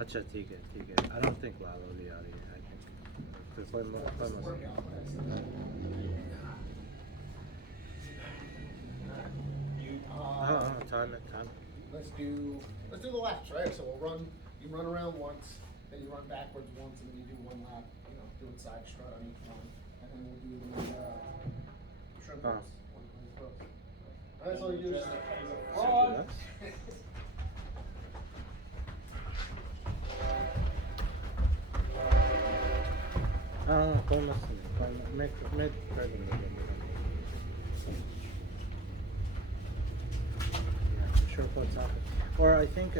अच्छा ठीक है I don't think लाल वाली आ रही है I think फिर कोई मसला हाँ हाँ छान Let's do the laps, right? So you run around once, then you run backwards once, and then you do one lap, do it side strut on each one, and then we'll do the shrimp ropes. Alright, so you do just frog. हाँ कोई मसला नहीं मैं कर दूँगा sure what's happening or I think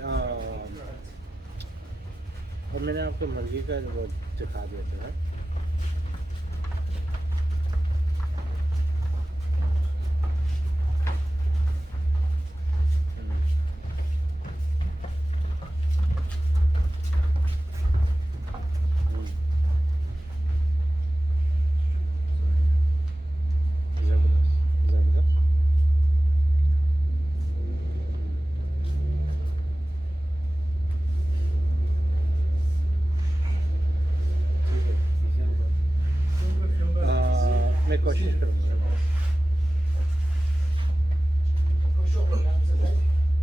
और मैंने आपको मुर्गी का वो दिखा दिया था मैं कोशिश करूँगा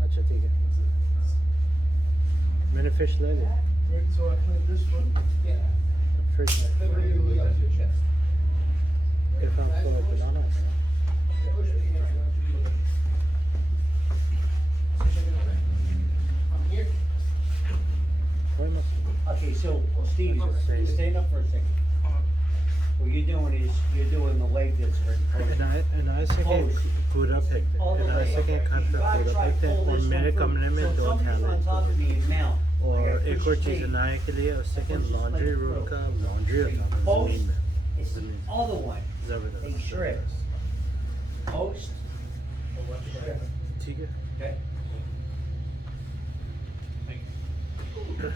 अच्छा ठीक है मैंने फिश ले लिया So I played this one. Yeah. Fish Then we're gonna go up to your chest. if आपको बताना होगा I'm here. कोई मसला Okay, so Steve, stand up for a second. What you're doing is, you're doing the leg that's already and I second पूरा फेंक दे and I second cut का पूरा फेंक दे और मेरे कमरे में दो थैले और एक और चीज़ नए के लिए और सेकंड लॉन्ड्री रूम का लॉन्ड्री होता है ज़मीन में It's the other one. They ज़बरदस्त shred. Post. ठीक है Okay.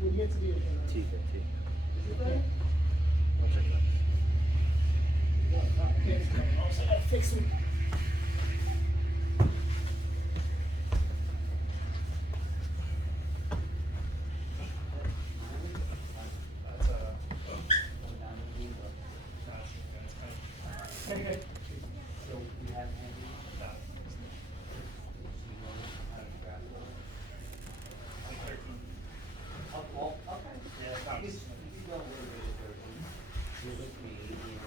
We'll get to the agenda. ठीक है ठीक Is it there? I'll check that Fix it. So we have handy. Oh, well, okay. You can go a little bit of 13. You're with me,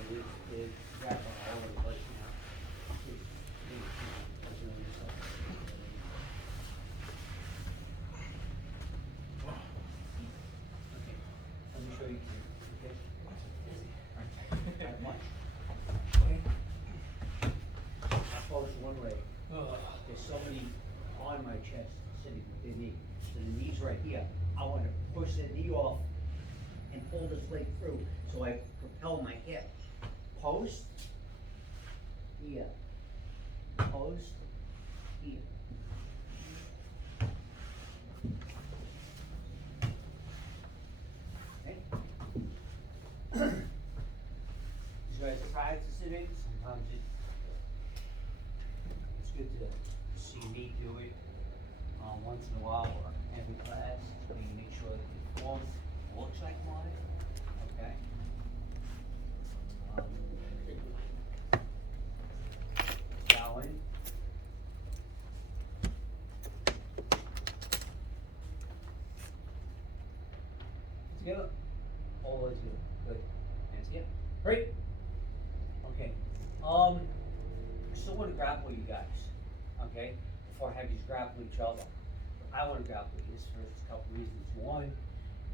we've got all over the place now. Okay, let me show you, okay? Not much. Okay? Pose one leg. There's somebody on my chest sitting with their knee. So the knee's right here. I want to push the knee off and pull this leg through so I propel my hip. Post here. Post here. Okay? You guys try to sit in. Sometimes it's good to see me do it once in a while or every class. I mean, make sure that the form looks like mine. Okay? Going. Together. All the way together. Good. Hands together. Great. Okay. Still want to grapple you guys. Okay? Before I have you grapple each other. I want to grapple you for a couple reasons. One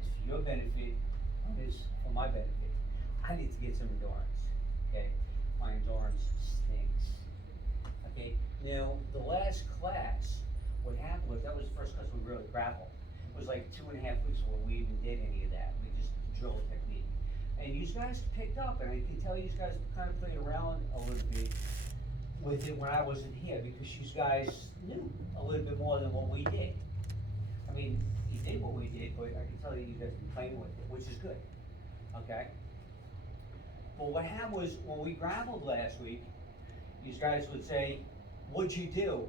is for your benefit. One is for my benefit. I need to get some endurance. Okay? My endurance stinks. Okay? Now, the last class, what happened was, that was the first class we really grappled. It was like 2.5 weeks where we even did any of that. We just drilled technique. And you guys picked up, and I can tell you guys kind of played around a little bit with it when I wasn't here, because you guys knew a little bit more than what we did. I mean, you did what we did, but I can tell you guys been playing with it, which is good. Okay? But what happened was, when we grappled last week, you guys would say, "What'd you do?"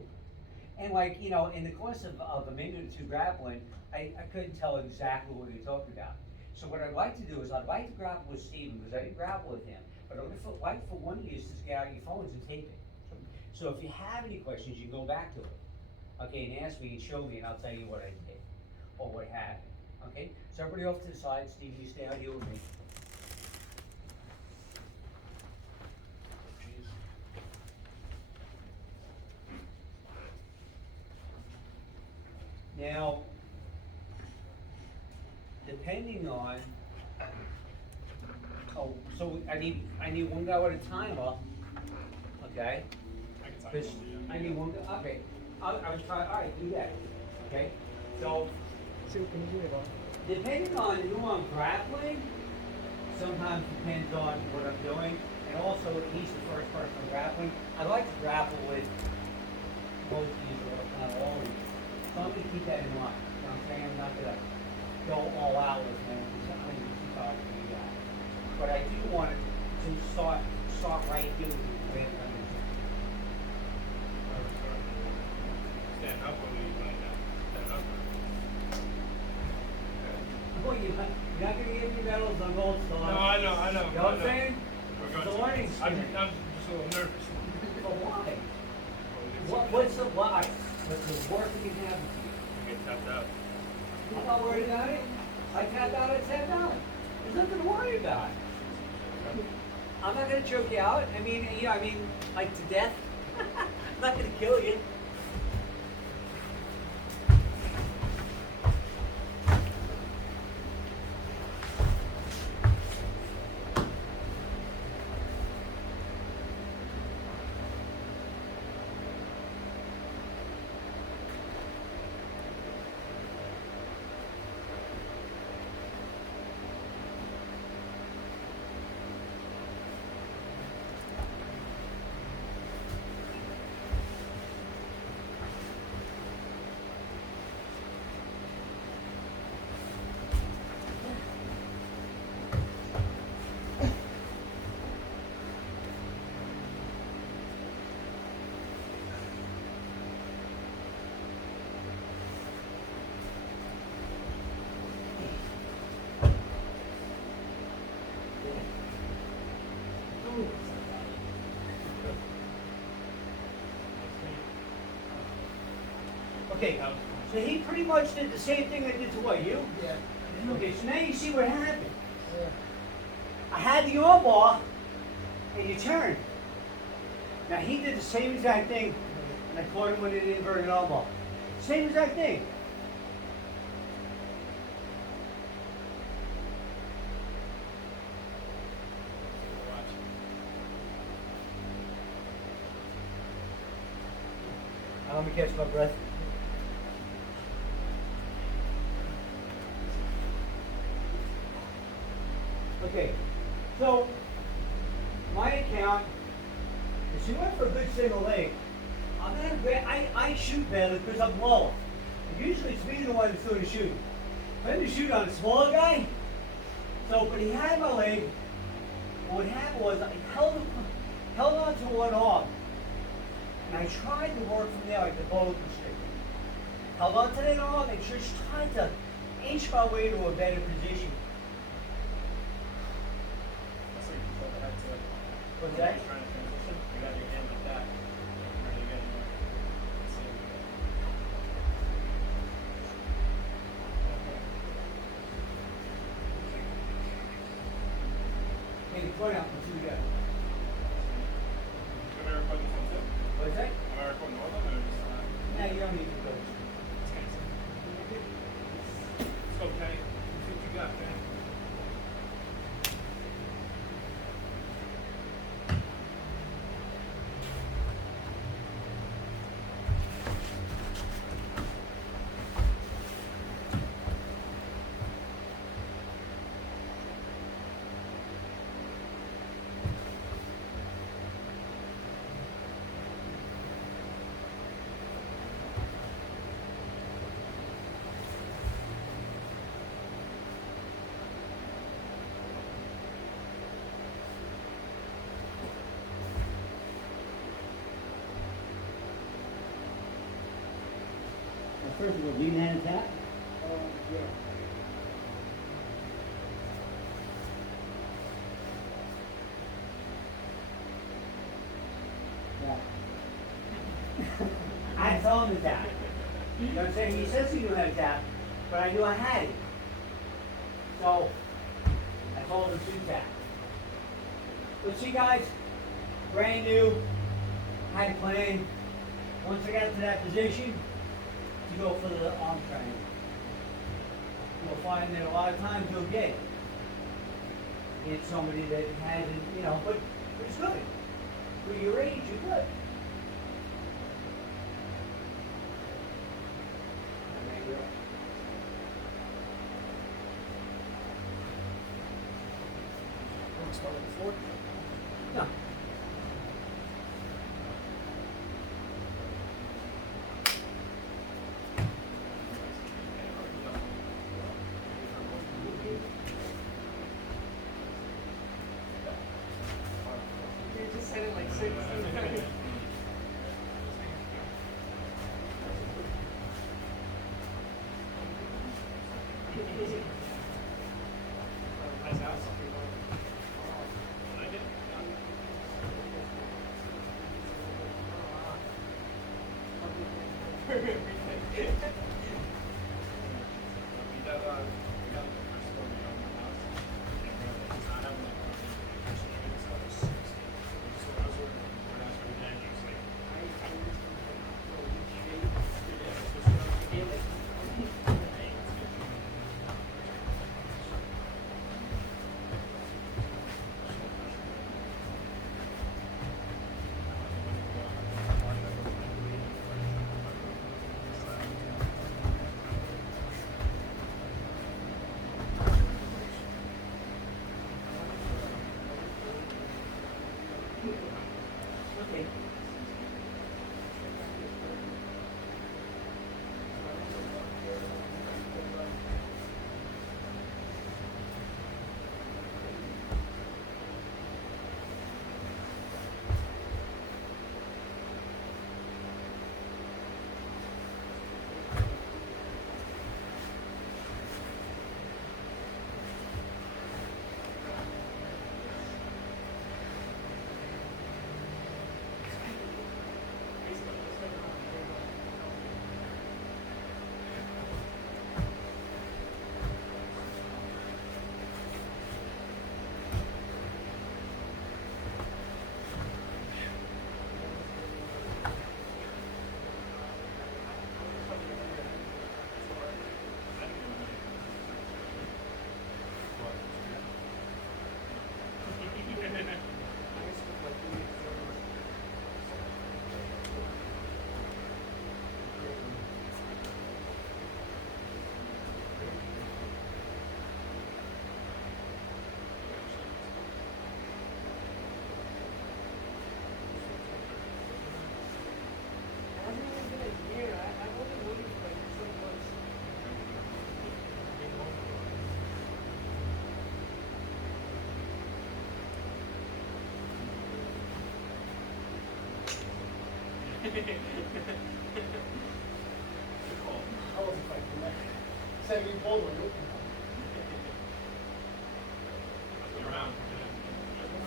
And like, you know, in the course of a minute or two grappling, I couldn't tell exactly what he was talking about. So what I'd like to do is I'd like to grapple with Steven, because I didn't grapple with him, but I'd like for one of you to just get out your phones and tape it. So if you have any questions, you can go back to it, okay, and ask me and show me, and I'll tell you what I did, or what happened, okay? So everybody off to the side, Steven, you stay out here with me. Jeez. Now, depending on, oh, so I need one guy with a timer, okay? I can talk Cause to you. I need one guy, okay, I was trying, alright, do that, okay? So, See what can you do about it? depending on who I'm grappling, sometimes depends on what I'm doing, and also he's the first person I'm grappling. I like to grapple with most of these, or not all of these. So I'm gonna keep that in mind. You know what I'm saying? I'm not gonna go all out with him, because I'm gonna be too tired to do that. But I do want to start right here with you. Stand up or you laying down? Stand up. Boy, you're not gonna give me medals on gold stars. No, I know. You know what I'm saying? We're It's a going learning I'm experience. just a little nervous. But why? What's the why? What's the worst that can happen to you? Get tapped out. I'm not worried about it. I tap out, I tap out. There's nothing to worry about. I'm not gonna choke you out. I mean, you know, like to death. I'm not gonna kill you. Okay, so he pretty much did the same thing I did to what, you? Yeah. Okay, so now you see what happened. Yeah. I had the armbar, and you turned. Now he did the same exact thing, and I caught him with an inverted armbar. Same exact thing. Let me catch my breath. Okay, so my account is he went for a good single leg. I shoot better because I'm lower. And usually it's me the one that's doing the shooting. I had to shoot on a smaller guy. So, but he had my leg. What happened was I held on to one arm. And I tried to work from there like the bow constrictor. Held on to that arm and just tried to inch my way to a better position. That's like you put the head to it. What's When that? you're trying to transition, you got your hand like that. Ready to get in there. Let's see. Take the point out and see what you got. Am I recording this one too? What's that? Am I recording all of them or just No, you don't need to go. Let's go, Kenny. Let's see what you got, Kenny. First of all, do you hand a tap? Yeah. Yeah. I told him to tap. You know what I'm saying? He says he knew how to tap, but I knew I had it. So, I told him to tap. But see guys, brand new, had planned, once I got to that position, to go for the arm triangle. You'll find that a lot of times you'll get somebody that hasn't, you know, but it's good. For your age, you're good. Want to start on the floor? No. You just said it like 6 times. Okay. It hasn't even been a year. I've only waited for like 6 months. I wasn't fighting that. 70 pulled one.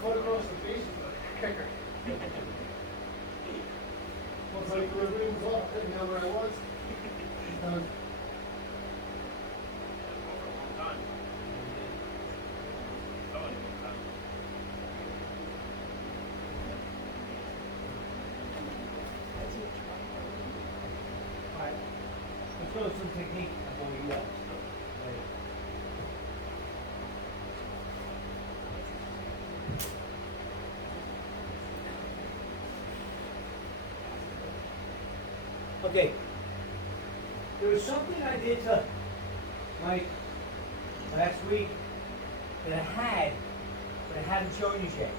Foot across the face, kicker. Once I threw the rings off, I didn't know where I was. Alright. Let's go with some technique before we go. Okay. There was something I did to Mike last week that I had, but I haven't shown you yet.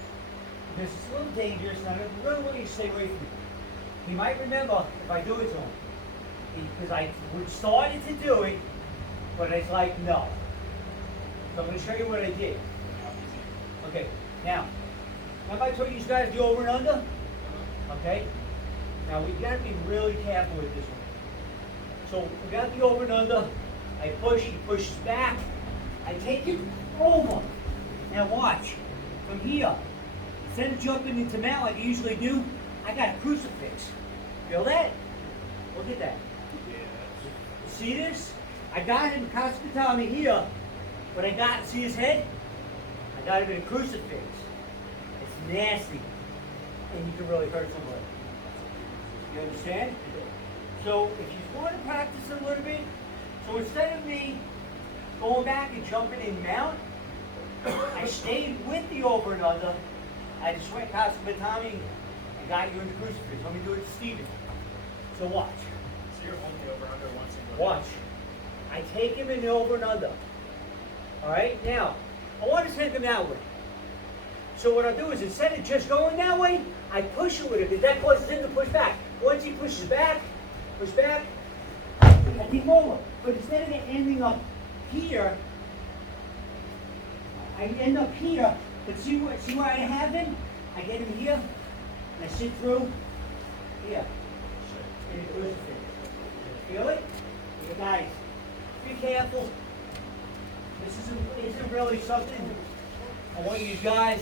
Because it's a little dangerous and I really want you to stay away from it. He might remember if I do it to him. Because I would started to do it, but it's like no. So I'm going to show you what I did. Okay, now, remember I told you guys the over and under? Okay? Now we gotta be really careful with this one. So we got the over and under. I push, he pushes back. I take him over. Now watch. From here, instead of jumping into mount like I usually do, I got a crucifix. Feel that? Look at that. You see this? I got him Kaspatami here, but I got, see his head? I got him in a crucifix. It's nasty. And you can really hurt somebody. You understand? So if you want to practice a little bit, so instead of me going back and jumping in mount, I stayed with the over and under. I just went past Batami and got you in the crucifix. Let me do it to Steven. So watch. So you're only over under one single. Watch. I take him in the over and under. Alright? Now, I want to send him that way. So what I do is instead of just going that way, I push it with it, because that causes him to push back. Once he pushes back, I keep over. But instead of it ending up here, I end up here. But see where I have him? I get him here, and I sit through here. And it goes through. Feel it? You guys, be careful. This isn't really something I want you guys.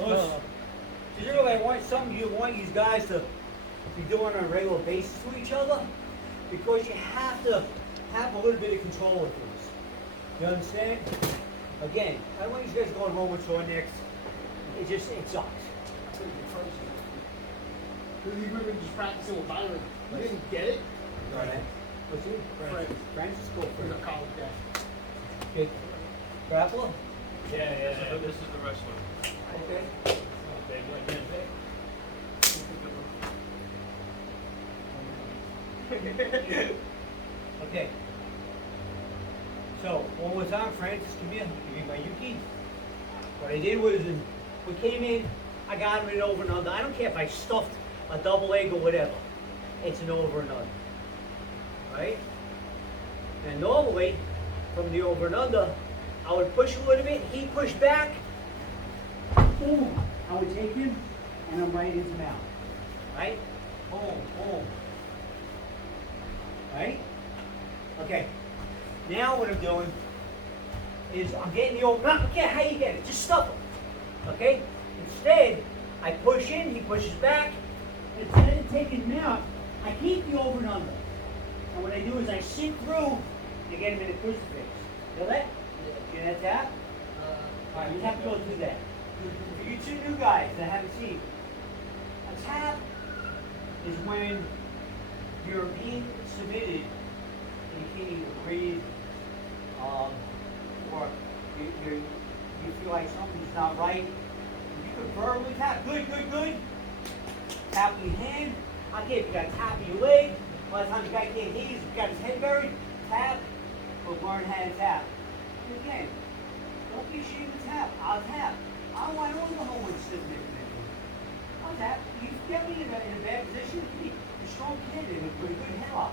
Listen, I want something you want you guys to be doing on a regular basis with each other, because you have to have a little bit of control of things. You understand? Again, I don't want you guys going home with sore necks. It sucks. Because you remember just practicing with Byron. You didn't get it? Right. What's it? Francis, go For for the it. college guy. Okay. Grappler? Yeah. This is the wrestler. Okay. Big one, yeah, big. Okay. So, one more time, Francis, come here. Give me my Yuki. What I did was, we came in, I got him in over and under. I don't care if I stuffed a double leg or whatever. It's an over and under. Right? And normally, from the over and under, I would push a little bit, he pushed back, boom. I would take him, and I'm right into mount. Right? Boom, boom. Right? Okay. Now what I'm doing is I'm getting the over. I don't care how you get it. Just stuff him. Okay? Instead, I push in, he pushes back. And instead of taking him out, I keep the over and under. And what I do is I sink through to get him in the crucifix. Feel that? Get that tap? Alright, you have to go through that. For you two new guys that haven't seen, a tap is when you're being submitted and you can't even breathe, or you feel like something's not right. You can verbally tap, good. Tap your hand. Okay, if you got to tap your leg, a lot of times the guy can't hear, he's got his head buried, tap, but learn how to tap. And again, don't be ashamed to tap. I'll tap. I don't want to go home and sit there. I'll tap. You get me in a bad position, you a strong kid and with a good headlock.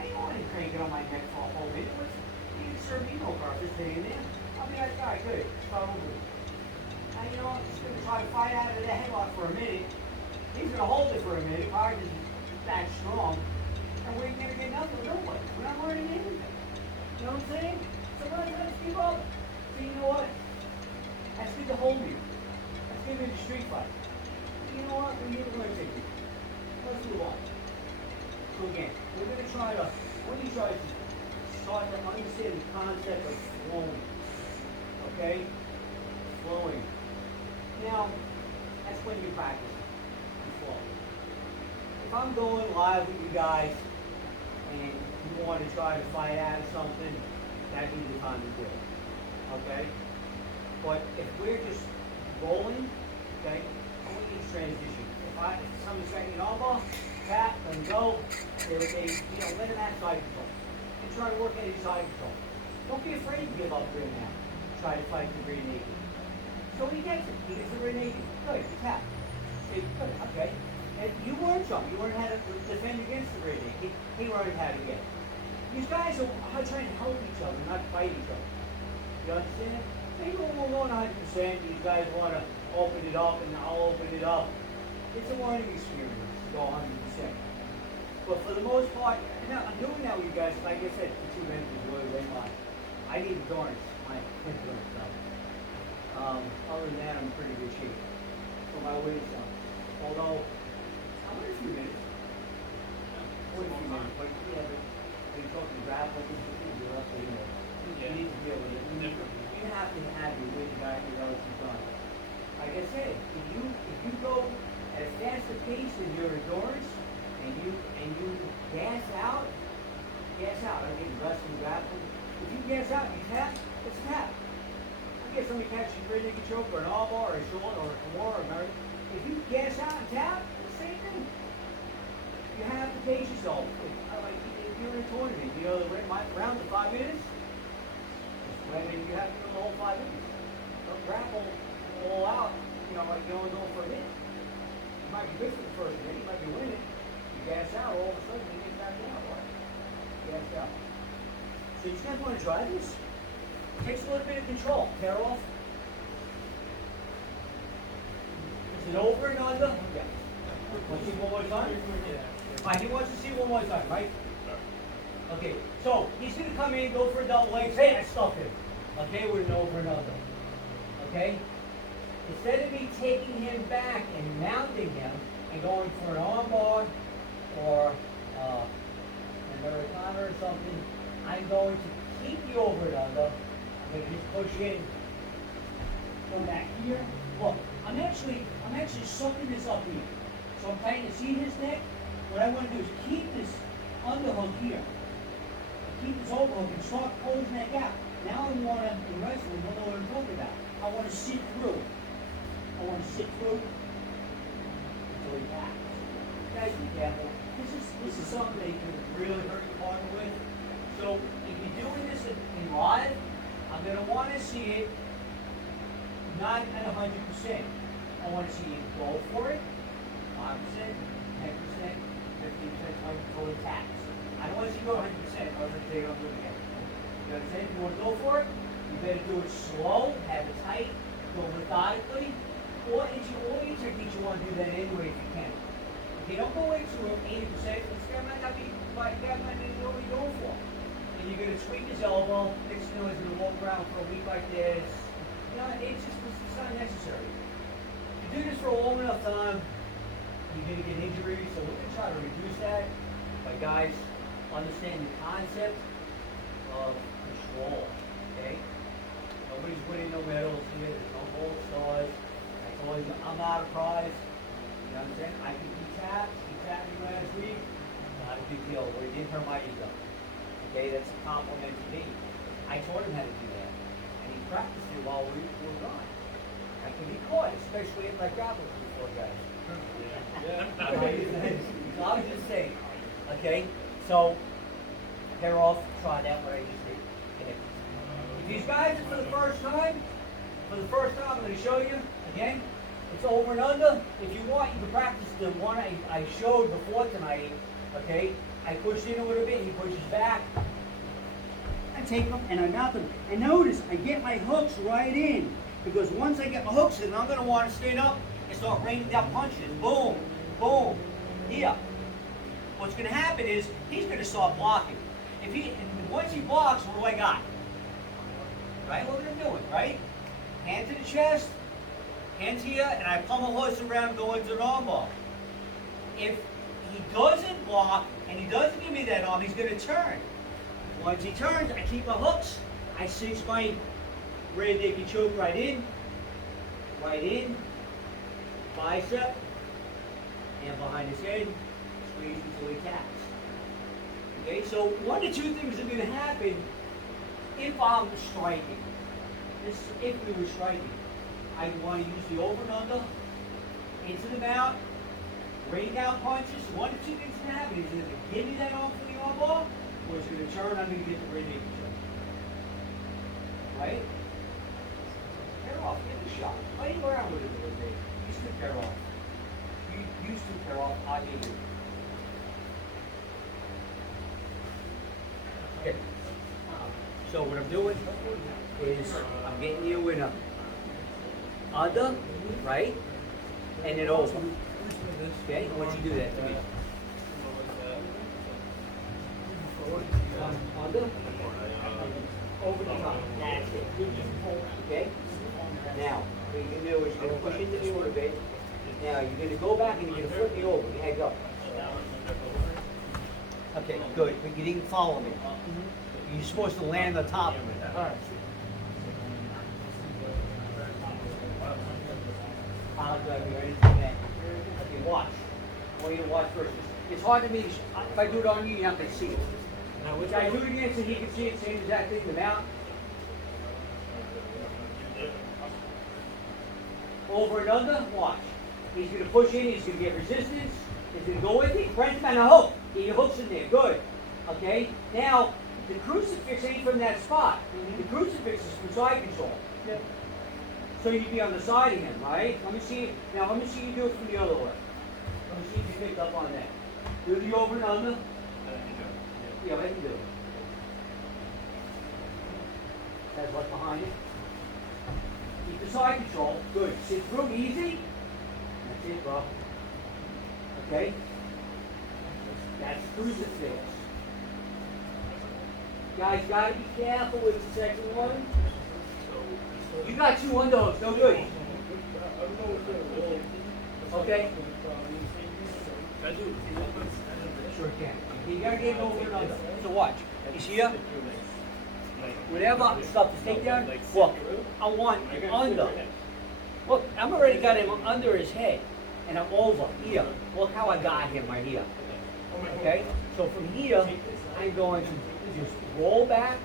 I don't want to crank it on my neck for a whole minute. You can serve me no purpose sitting there. I'll be like, all right, good. Start over. Now, you know, I'm just going to try to fight out of that headlock for a minute. He's going to hold it for a minute. Probably just back strong. And we're going to get nothing. Nobody. We're not learning anything. You know what I'm saying? So we're not going to give up. So you know what? That's good to hold you. That's good in the street fight. You know what? We need to learn things. Let's move on. So again, we're going to try to, when you try to start to understand the concept of flowing. Okay? Flowing. Now, that's when you practice. You flow. If I'm going live with you guys and you want to try to fight out of something, that'd be the time to do it. Okay? But if we're just rolling, okay, I want you to transition. If somebody's got an elbow, tap, let them go. Let them have side control. And try to work any side control. Don't be afraid to give up rear now. Try to fight the rear naked. So he gets it. He gets the rear naked. Good, tap. Say, good, okay. And you learned something. You learned how to defend against the rear naked. He learned how to get it. These guys are trying to help each other, not fight each other. You understand? Maybe we'll go 100%. These guys want to open it up, and I'll open it up. It's a learning experience to go 100%. But for the most part, now I'm doing that with you guys. Like I said, the 2 minutes is really way mine. I need to darn my particular stuff. Other than that, I'm in pretty good shape for my weight stuff. Although, I'm in a few minutes. 40 minutes, but yeah, but when you're talking grapple, you're wrestling, you need to be able to, you have to have your weight back, your relative done. Like I said, if you go at a faster pace than your endurance, and you gas out, I mean wrestling, grapple. If you gas out, you tap, it's a tap. I get somebody catching a rear naked choke or an arm bar or a short or a Kimura or a Mary. If you gas out and tap, it's the same thing. You have to pace yourself. If you're in a tournament, you know the round of 5 minutes. I mean, you have to go the whole 5 minutes. Don't grapple all out. You know, like you only go for a minute. You might be good for the first minute. You might be winning. You gas out, all of a sudden you get back down. Right? Gas out. So you guys want to try this? Takes a little bit of control. Tear off. Is it over and under? Yeah. Want to see one more time? Alright, he wants to see one more time, right? Okay, so he's going to come in, go for a double leg. Hey, I stuffed him. Okay, with an over and under. Okay? Instead of me taking him back and mounting him and going for an arm bar or an Americana or something, I'm going to keep you over and under. I'm going to just push in. Come back here. Look, I'm actually sucking this up here. So I'm trying to see his neck. What I want to do is keep this underhook here. Keep this overhook and start closing that gap. Now I want to, in wrestling, you know what I'm talking about. I want to sit through. Until he taps. Guys, be careful. This is something that you can really hurt your partner with. So if you're doing this in live, I'm going to want to see it not at 100%. I want to see you go for it, 5%, 10%, 15%, 20% until it taps. I don't want to see you go 100%, I was going to take it up to it again. You understand? If you want to go for it, you better do it slow, have it tight, go methodically, or it's all your techniques you want to do that anyway if you can. If you don't go into it 80%, this guy might not be, that guy might not know what you're going for. And you're going to tweak his elbow, next thing he's going to walk around for a week like this. You know, it's not necessary. If you do this for a long enough time, you're going to get injuries, so we're going to try to reduce that by guys understanding the concept of control, okay? Nobody's winning no medals here, there's no gold stars. I told you, I'm not a prize. You understand? I can be tapped, he tapped me last week, not a big deal, but it didn't hurt my ego. Okay, that's a compliment to me. I taught him how to do that, and he practiced it while we were gone. I can be caught, especially if I grapple before guys. So I was just saying, okay? So, hair off, try that what I just did. Okay. If these guys are for the first time, I'm going to show you, again, it's over and under. If you want, you can practice the one I showed before tonight, okay? I push in a little bit, he pushes back. I take them and I mount them. And notice, I get my hooks right in. Because once I get my hooks in, I'm going to want to stand up and start raining down punches. Boom, boom, here. What's going to happen is, he's going to start blocking. Once he blocks, what do I got? Right, what I'm doing, right? Hand to the chest, hands here, and I pummel horse around, go into an arm bar. If he doesn't block, and he doesn't give me that arm, he's going to turn. Once he turns, I keep my hooks, I cinch my rear naked choke right in, bicep, and behind his head, squeeze until he taps. Okay, so one of two things are going to happen if I'm striking. If we were striking. I want to use the over and under, into the mount, rain down punches. One of two things is going to happen. He's going to give me that arm for the arm bar, or he's going to turn, I'm going to get the rear naked choke. Right? Pair off, get the shot. Play around with it a little bit. Use to pair off. Use to pair off, I need it. Okay. So what I'm doing is I'm getting you in a under, right? And then over. Okay? I want you to do that to me. under, over the top. That's it. Okay? Now, what you're gonna do is you're gonna push into the order bit. Now, you're gonna go back and you're gonna flip me over. Go ahead, go. Okay, good, but you didn't follow me. You're supposed to land on top of it. Alright. I'll drive you right into that. Okay, watch. I want you to watch first. It's hard to me, if I do it on you, you're not gonna see it. Now which Should I way? do it again so he can see it, same exact thing, the mount? Over and under, watch. He's gonna push in, he's gonna get resistance, he's gonna go with it, Brent's on a hook. Get your hooks in there, good. Okay, now, the crucifix ain't from that spot. The crucifix is from side control. Yep. So you'd be on the side of him, right? Let me see, now let me see you do it from the other way. Let me see if you picked up on that. Do the over and under. Yeah, let me do it. That's what's behind it. Keep the side control. Good. Sit through easy. That's it, bro. Okay? That's crucifix. Guys, gotta be careful with the second one. You got two underhooks, no good. Okay? Sure can. You gotta get it over and under. So watch. You see here? Whatever stuff is take down, look, I want under. Look, I'm already got him under his head. And I'm over here. Look how I got him right here. Okay? So from here, I'm going to just roll back.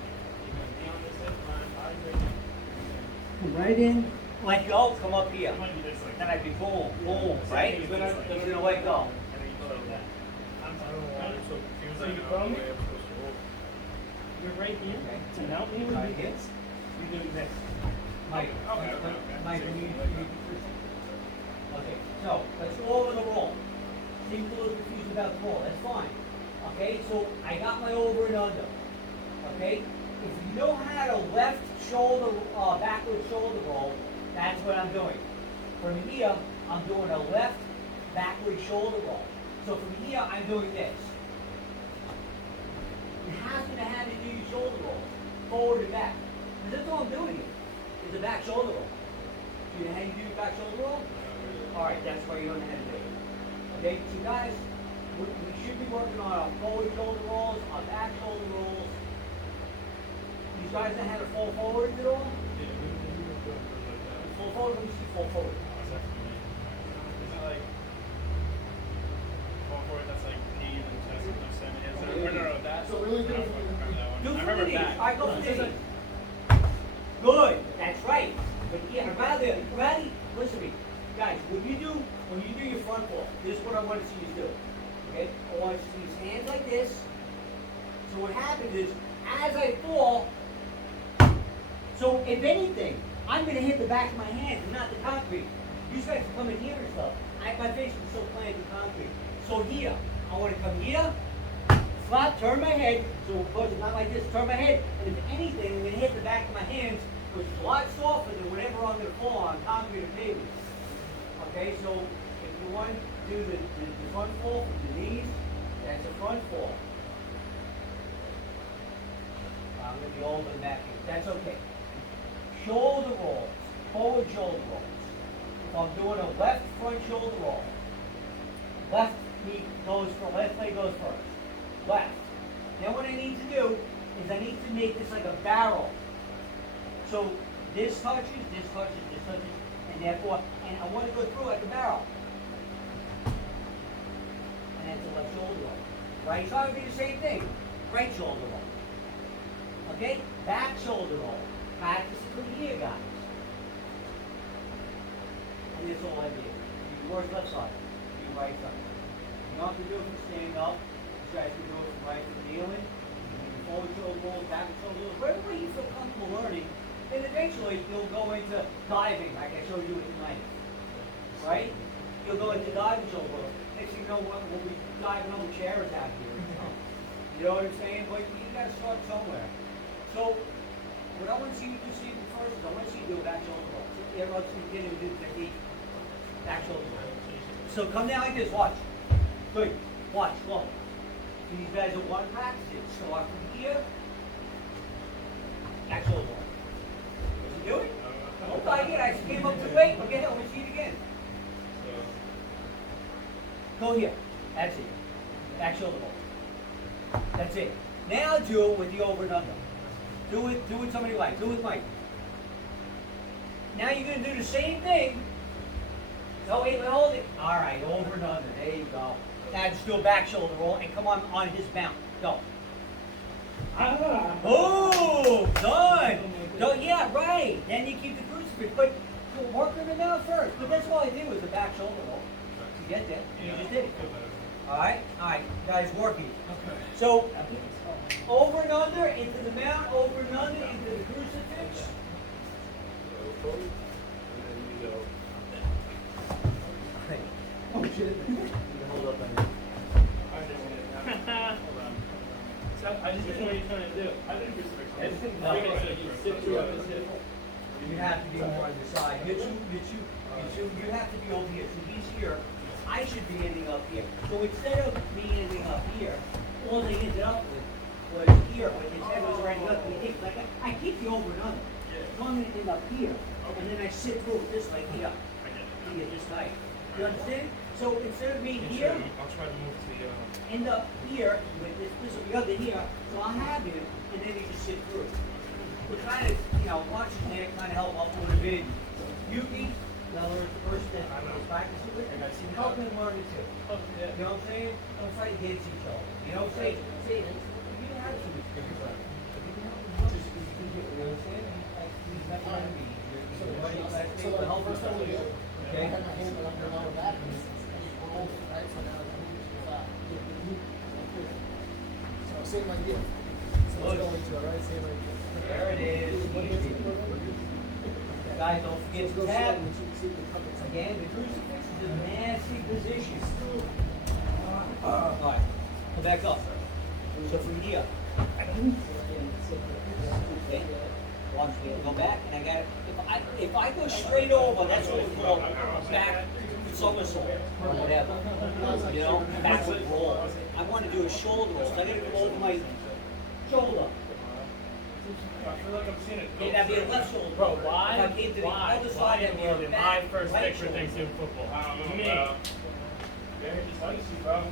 Come right in. Let go, come up here. Then I'd be boom, boom, right? He's gonna let go. So you come, you're right here, to mount me with Right the here. hits, you do this. Mike, Okay. Mike, okay, so let's go over the roll. Seems a little confused about the roll, that's fine. Okay, so I got my over and under. Okay, if you know how to left shoulder, backward shoulder roll, that's what I'm doing. From here, I'm doing a left backward shoulder roll. So from here, I'm doing this. You have to know how to do your shoulder rolls, forward and back. Because that's all I'm doing here, is a back shoulder roll. Do you know how you do your back shoulder roll? Alright, that's why you don't know how to do it. Okay, so guys, we should be working on our forward shoulder rolls, our back shoulder rolls. These guys know how to fall forward at all? Fall forward, let me see fall forward. So really do it Do I for remember these. that. I go for these. Good, that's right. But yeah, rather, listen to me. Guys, when you do your front fall, this is what I want to see you do. Okay? I want you to use hands like this. So what happens is, as I fall, so if anything, I'm gonna hit the back of my hand and not the concrete. You guys come in here and stuff. My face is so planted in concrete. So here, I wanna come here, flat, turn my head, so of course it's not like this, turn my head, and if anything, I'm gonna hit the back of my hands, which is a lot softer than whatever I'm gonna fall on, concrete or pavement. Okay, so if you want to do the front fall from the knees, that's a front fall. I'm gonna be over the back here, that's okay. Shoulder rolls, forward shoulder rolls. If I'm doing a left front shoulder roll, left knee goes first, left leg goes first. Left. Then what I need to do is I need to make this like a barrel. So this touches, and therefore, and I want to go through like a barrel. And that's the left shoulder roll. Right side would be the same thing. Right shoulder roll. Okay? Back shoulder roll. Practice it from here, guys. And that's all I do. You work left side, you right side. You don't have to do it from standing up. You guys can do it from right to kneeling. Forward shoulder rolls, backward shoulder rolls. Wherever you feel comfortable learning, then eventually you'll go into diving, like I showed you with the knife. Right? You'll go into diving shoulder rolls. Next thing you know, we'll be diving on the chairs out here. You know what I'm saying? But you gotta start somewhere. So, what I want to see you do, Stephen, first is I want to see you do a back shoulder roll. Everyone else can get in and do the technique. Back shoulder roll. So come down like this, watch. Good. Watch, slow. for these guys that want to practice it. Start from here. Back shoulder roll. Does it do it? Don't like it. I just came up too late. Okay, let me see it again. Go here. That's it. Back shoulder roll. That's it. Now do it with the over and under. Do it somebody like. Do it with Mike. Now you're gonna do the same thing. No, wait, hold it. All right, over and under. There you go. Now just do a back shoulder roll and come on his mount. Go. Oh, done. Go, yeah, right. Then you keep the crucifix, but you work on the mount first. But that's all I did was a back shoulder roll to get there. You just did it. All right, guys, working. So over and under into the mount, over and under into the crucifix. Oh shit. Hold up on I just know what you're trying to do. I didn't crucifix. No. You sit through up his hip. You have to be more on the side. You have to be over here. So he's here. I should be ending up here. So instead of me ending up here, all they ended up with was here, but his head was right up. Like I keep the over and under. So I'm gonna end up here, and then I sit through this like here. You get this tight. You understand? So instead of being here, I'll try to move to the. end up here with this will be under here. So I'll have him, and then you just sit through. We're trying to, watching there, kind of help out a little bit. Yuki, now learn the first step. I'm going to practice with it. Help him learn it too. You know what I'm saying? Don't try to get each other. You know, say, you don't have to. You know what I'm saying? He's not trying to be. So the help first time we do it, I Okay. had my hand on the lower back, and we're over, right? So now I can move to the back. So same idea. So let's go into it, right? Same idea. There it is. Easy. Guys, don't forget to tap. Again, the crucifix is a nasty position. Alright, come back up. So from here. Okay. Watch me go back, and I got it. If I go straight over, that's what we call back somersault or whatever. Backward roll. I want to do a shoulder roll, so I got to go over my shoulder. I feel like I'm seeing it. Okay, that'd be a left shoulder. Bro, why? If I came to the other side, that'd be a My back first right pick for shoulder. Thanksgiving football. Me. Just like you, bro.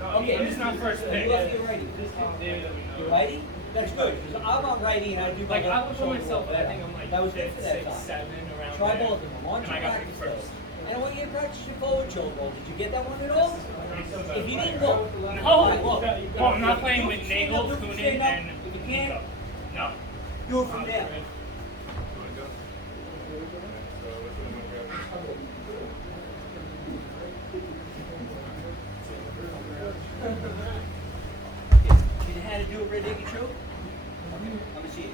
No, Okay, this is not first you pick. lefty or righty? This kid David that we know. You righty? That's good, because I'm on righty and I do my Like, I left would put shoulder myself, roll. but I think I'm like That was good for that 6, time. 7 around Try there. both of them. Why don't And you I got practice picked first. those? And I want you to practice your forward shoulder roll. Did you get that one at all? If you didn't, look. No! Alright, look. Oh, I'm not playing with Stand Nagel, up, Kunin, stand up. and If you can't, Nico. No. do it from there. You know how to do a rear naked choke? Let me see it.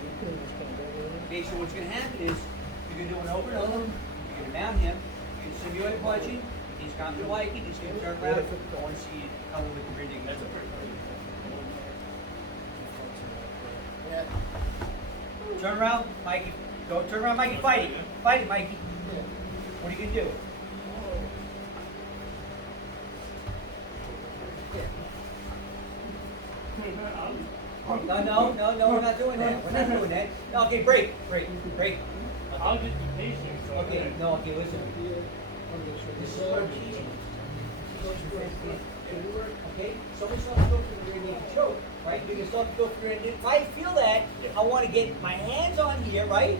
Okay, so what's gonna happen is, you're gonna do an over and over, you're gonna mount him, you're gonna simulate punching, he's coming to like it, he's gonna turn around, I wanna see it cover with the rear naked choke. Yeah. Turn around, Mikey. Go turn around, Mikey. Fight it. Fight it, Mikey. What are you gonna do? No, we're not doing that. We're not doing that. No, okay, break. I'll just be patient. So Okay, no, okay, listen. This is what I'm teaching. Okay, somebody's not supposed to rear naked choke, right? You can start to go through it. If I feel that, I want to get my hands on here, right?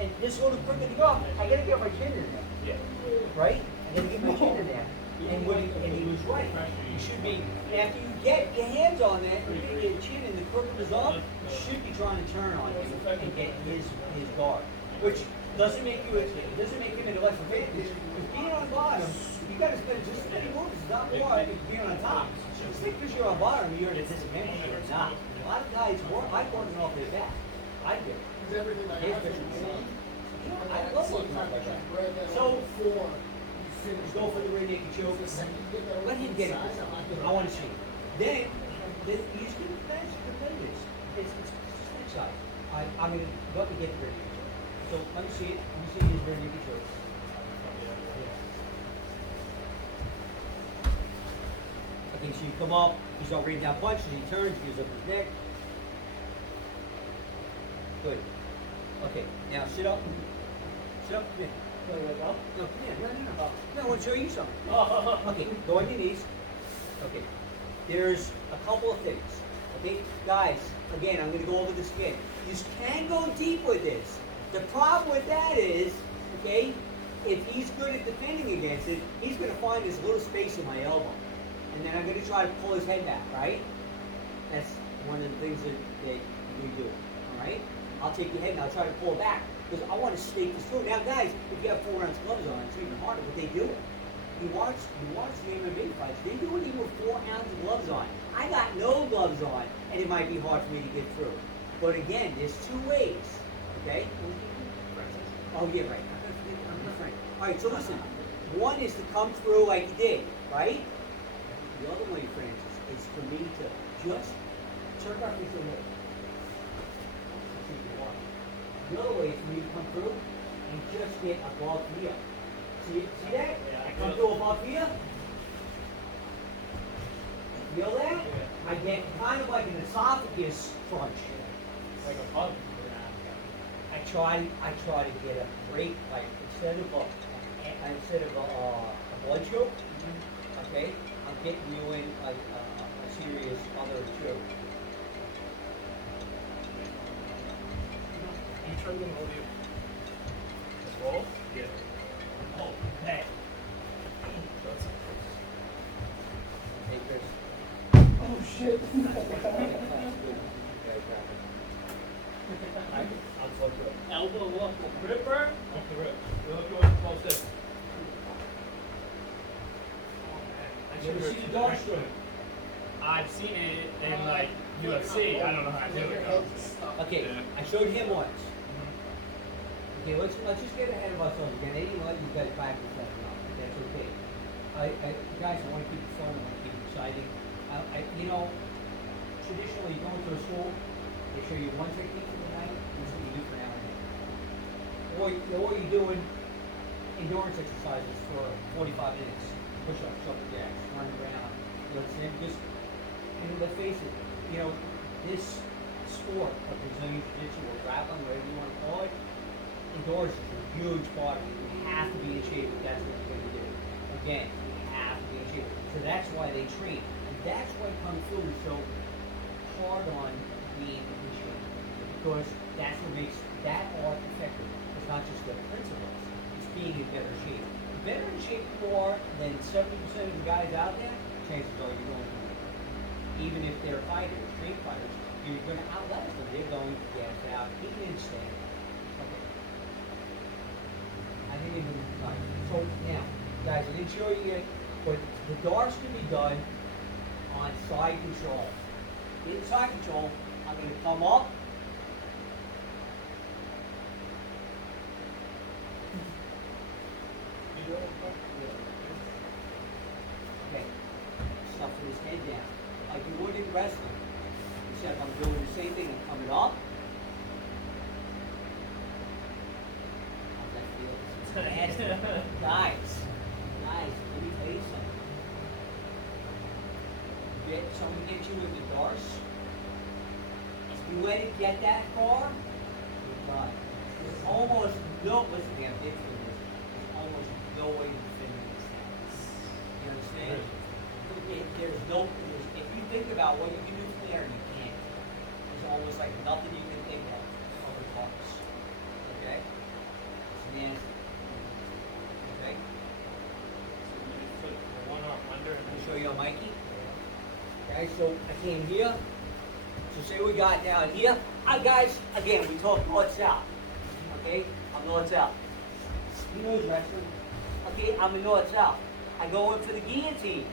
And this is a little quicker to go. I gotta get my chin in there, Yeah. right? I gotta get my chin in there. And he was right. You should be, after you get your hands on that, you're gonna get your chin in the crook of his arm, you should be trying to turn on him and get his guard. Which doesn't make him any less advantage. Because being on bottom, you gotta spend just as many moves, not more, if being on top. So just think because you're on bottom, you're at a disadvantage. You're not. A lot of guys like working off their back. I do. Because everything I His have is picture. the same. I love working off my back. So- four, Just go for the rear naked choke. the second you get that Let him get it. side, I'm not I want to see it. Then he's going to finish the fingers. It's just that side. I'm going to go up and get the rear naked choke. So let me see it. Let me see his rear naked choke. Okay, so you come up, he's not raining down punches, he turns, gives up his neck. Good. Okay, now sit up. Sit up, come here. Wait, wait, no? No, come here, no. No, I want to show you something. Oh. Okay, go on your knees. Okay, there's a couple of things. Okay, guys, again, I'm going to go over this again. You can go deep with this. The problem with that is, okay, if he's good at defending against it, he's going to find this little space in my elbow. And then I'm going to try to pull his head back, right? That's one of the things that we do, all right? I'll take your head and I'll try to pull it back because I want to stake this through. Now, guys, if you have 4 ounce gloves on, it's even harder, but they do it. You watch the MMA fights, they do it even with 4 ounce gloves on. I got no gloves on, and it might be hard for me to get through. But again, there's 2 ways, okay? Oh, yeah, right. I'm different. All right, so listen. One is to come through like you did, right? The other way, Francis, is for me to just turn back into the hip. The other way is for me to come through and just get above here. See that? Yeah, I come through above here. Feel that? Yeah. I get kind of like an esophagus crunch. It's like a pug. I try to get a break, like instead of a blood choke, okay, I'm getting you in a serious other choke. You try to hold you. This roll? Yeah. Oh, okay. That's Hey, Chris. Oh, shit. I'll talk to him. elbow up, gripper, off the rip. We're looking at close this. You ever see the dog show? I've seen it in like UFC. I don't know how to do it though. Okay, Yeah. I showed him once. Okay, let's just get ahead of ourselves again. They didn't let you guys practice that enough. That's okay. Guys, I want to keep it fun. I want to keep it exciting. Traditionally, you go into a school, they show you one technique for the night. This is what you do for an hour and a half. Or you're doing endurance exercises for 45 minutes. Push-ups, jumping jacks, running around. You know what I'm saying? Just, let's face it, this sport of Brazilian Jiu-Jitsu or grappling, whatever you want to call it, endurance is a huge part of it. You have to be in shape if that's what you're going to do. Again, you have to be in shape. So that's why they train. And that's why Kung Fu is so hard on being in shape. Because that's what makes that art effective. It's not just the principles, it's being in better shape. The better in shape you are than 70% of the guys out there, chances are you're going to win. Even if they're fighters, street fighters, you're going to outlast them. They're going to gas out in an instant. Okay. I didn't even time. So now, guys, I didn't show you yet, but the darts can be done on side control. In side control, I'm going to come up. Okay. Stuffing his head down. Like you would in wrestling. Except I'm doing the same thing. I'm coming up. How's that feel? It's nasty. Guys, let me tell you something. Someone get you with the darts. If you let it get that far, you're done. There's almost no, listen, I'm big for this. There's almost no way to finish this thing. You understand? If you think about what you can do from there, you can't. There's almost like nothing you can think of over the tops. Okay? It's nasty. Okay? So you just put one arm under and Let me then show you on Mikey. Okay, so I came here. So say we got down here. Guys, again, we talk north-south. Okay? I'm north-south. You know wrestling. Okay, I'm in north-south. I go in for the guillotine.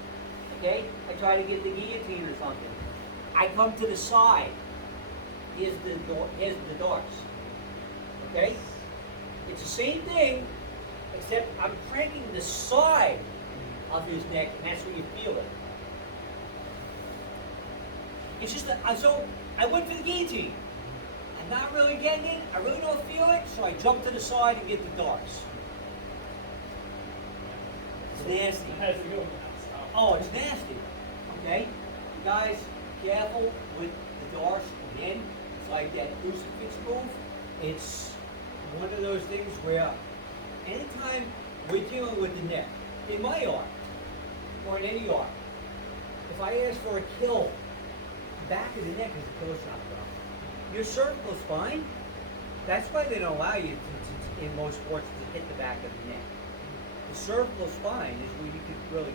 Okay? I try to get the guillotine or something. I come to the side. Here's the darts. Okay? It's the same thing, except I'm cranking the side of his neck, and that's where you feel it. It's just that, so I went for the guillotine. I'm not really getting it. I really don't feel it, so I jump to the side and get the darts. It's nasty. How's it going? Oh, it's nasty. Okay? Guys, careful with the doors. Again, it's like that crucifix move. It's one of those things where anytime we're dealing with the neck, in my art, or in any art, if I ask for a kill, back of the neck is a kill shot, bro. Your cervical spine, that's why they don't allow you in most sports to hit the back of the neck. The cervical spine is where you could really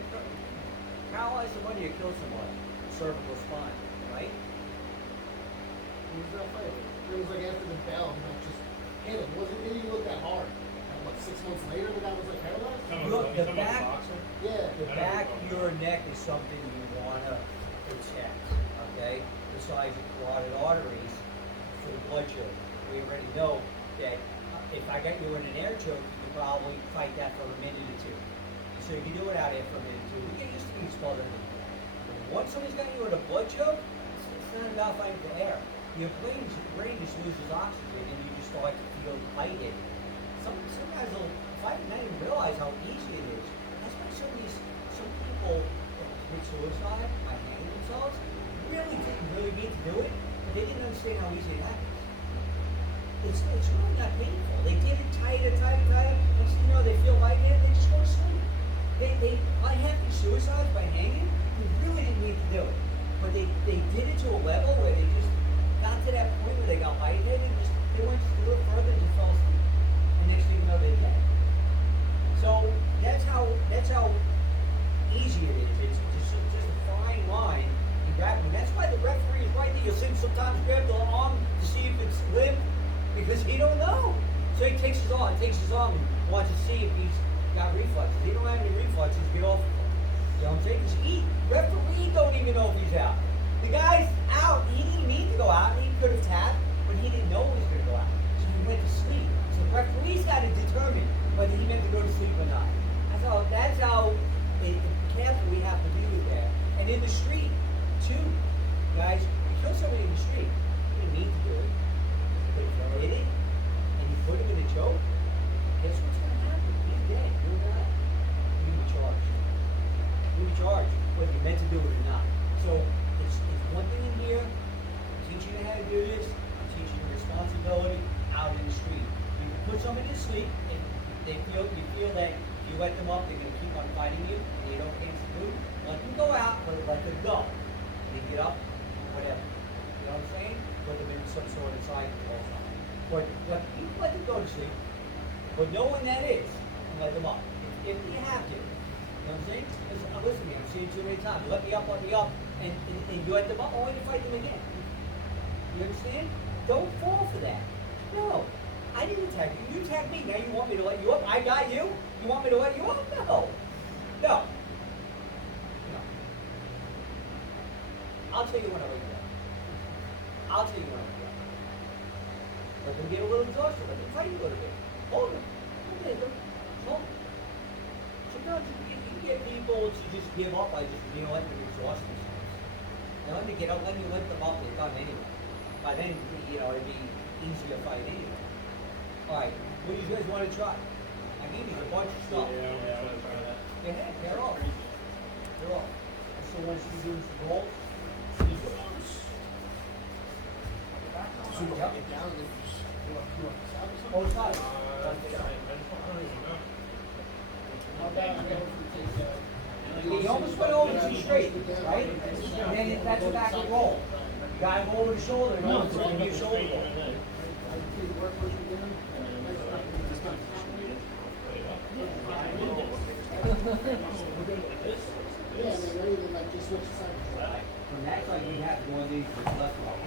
paralyze somebody or kill somebody. Cervical spine, right? It was that fight. It was like after the bell, he like just hit him. It didn't look that hard. And what, 6 months later, the guy was like paralyzed? Look, the back, Yeah. the back of your neck is something you wanna protect, okay? Besides your carotid arteries for the blood sugar. We already know that if I got you in an air choke, you could probably fight that for a minute or two. So you can do it out there for a minute or two. We get used to being spelled under. Once somebody's got you in a blood choke, it's not about fighting for air. Your brain just loses oxygen and you just start to feel lightheaded. Some guys will fight and not even realize how easy it is. That's why some people commit suicide by hanging themselves really mean to do it, but they didn't understand how easy it happens. It's really not painful. They get it tighter. Next thing you know, they feel lightheaded, they just go to sleep. I have these suicides by hanging, who really didn't need to do it. But they did it to a level where they just got to that point where they got lightheaded and they went just a little further and just fell asleep. And next thing you know, they're dead. So that's how easy it is. It's just a fine line in grappling. That's why the referee is right there. You'll see him sometimes grab the arm to see if it's limp because he don't know. So he takes his arm and wants to see if he's got reflexes. He don't have any reflexes, get off of him. You know what I'm saying? Because referee don't even know if he's out. The guy's out. He didn't need to go out. He could have tapped, but he didn't know he was going to go out. So he went to sleep. So the referee's got to determine whether he meant to go to sleep or not. That's how careful we have to be with that. And in the street, too. Guys, you kill somebody in the street, you didn't need to do it. But if you hit it, and you put him in a choke, guess what's going to happen? He's dead. You're not. You'll be charged. You'll be charged, whether you meant to do it or not. So it's one thing in here, I'm teaching you how to do this, I'm teaching you responsibility out in the street. You can put somebody to sleep, and you feel that if you let them up, they're going to keep on fighting you, and they don't answer food. Let them go out, but let them go. They get up, whatever. You know what I'm saying? Put them in some sort of cycle or something. But you let them go to sleep, but know when that is, and let them up. If you have to. You know what I'm saying? Listen to me, I've seen it too many times. Let me up, and you let them up, only to fight them again. You understand? Don't fall for that. No. I didn't attack you. You attacked me. Now you want me to let you up? I got you? You want me to let you up? No. No. No. I'll tell you when I let you up. I'll tell you when I let you up. Let them get a little exhausted. Let them fight a little bit. Hold them. Hold them. Hold them. Sometimes you can get people to just give up by just, let them exhaust themselves. And let me get up, let me lift them up, they're done anyway. By then, it'd be easier fight anyway. Alright, what do you guys want to try? I gave you a bunch of stuff. Yeah, I want to try that. They're off. They're off. So once you do some rolls, So you get down and then you just go up the side or something? both sides. I don't even know. How bad I go if we take, He almost went over too straight, right? And then that's a back and roll. You got him over the shoulder, and No, it's it's going to be a straight shoulder and roll. then- work what you're doing? Yeah, and then ready to like just switch sides. From that side, you have to go in these with the left roll.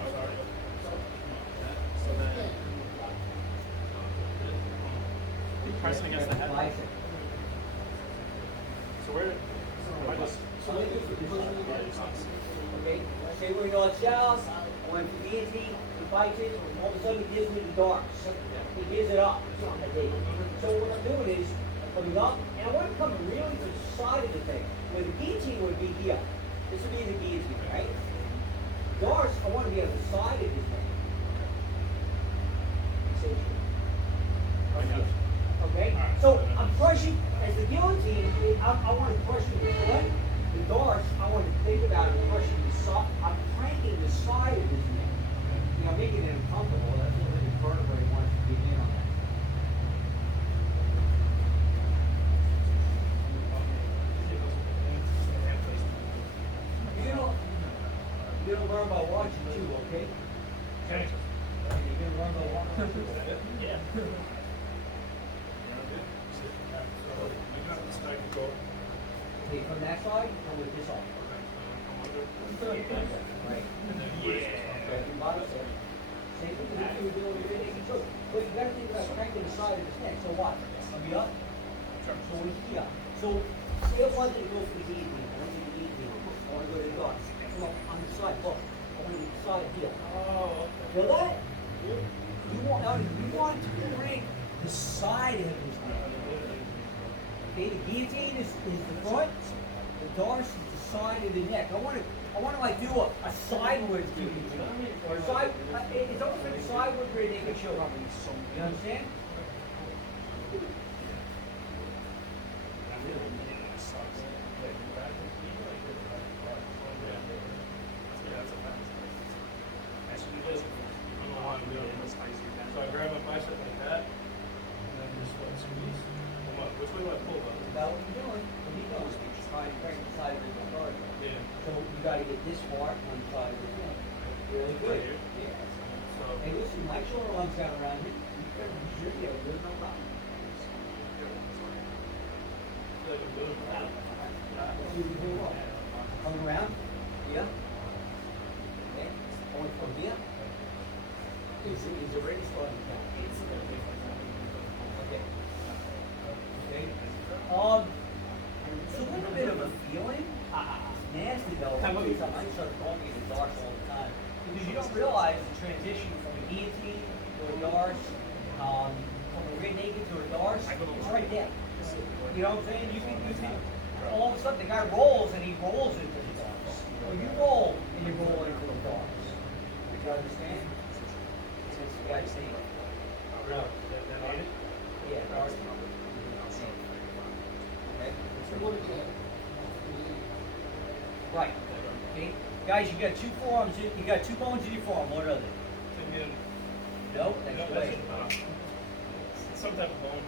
Pressing against the head. Bicep. So where? Am I just? Okay, say we're north south, I went from guillotine to bites it, all of a sudden it gives me the darts. It gives it up. So what I'm doing is, I'm coming up, and I want to come really to the side of the thing, where the guillotine would be here. This would be the guillotine, right? Darts, I want to be on the side of this thing. Okay, so I'm crushing, as the guillotine, I want to crush you in the front, the darts, I want to think about it, pushing the side, I'm cranking the side of his neck. You know, making it uncomfortable, that's what the vertebrae wants to get in on that. You're gonna learn by watching too, okay? Okay. You're gonna learn by watching too. Yeah. So, you got the snake go. Okay, from that side, come with this off. Right. Yeah. Okay, from bottom side. Same thing that you were doing with your naked choke. But you gotta think about cranking the side of his neck, so what? I'll be up? So what is he up? So, say I wanted to go for the guillotine, I want to do the guillotine, I want to go to the guard. Come up on the side, look, I want to do the side heel. Oh, Feel that? You want to crank the side of his neck. Okay, the guillotine is the front, the darce is the side of the neck. I want to like do a sideways guillotine. Or it's almost like a sideways where they can show up. You understand? So I grab my bicep like that, and then just like squeeze. Come on, which way do I pull though? About what you're doing. What you're doing is trying to crank the side of his neck. Yeah. So you got to get this far on the side of his neck. Really good. Right here? Yeah. So, Hey, listen, my shoulder arms got around you. You should be able to do it, no problem. like I'm doing that. Let's see if you do well. Come around. Yeah. Okay. Going from here. He's already starting to count. Okay. Okay. It's a little bit of a feeling. It's nasty though. I start calling it a dark all the time. Because you don't realize the transition from a guillotine to a darce, from a rear naked to a darce, it's right there. You know what I'm saying? You can all of a sudden the guy rolls and he rolls into the darce. Or you roll and you roll into the darce. You understand? You guys see it? No, that ain't it? Yeah, darce. Okay? Right. Okay? Guys, you got two forearms, you got two bones in your forearm. What are they? Tibia. Nope, No, that's that's way. some type of bone.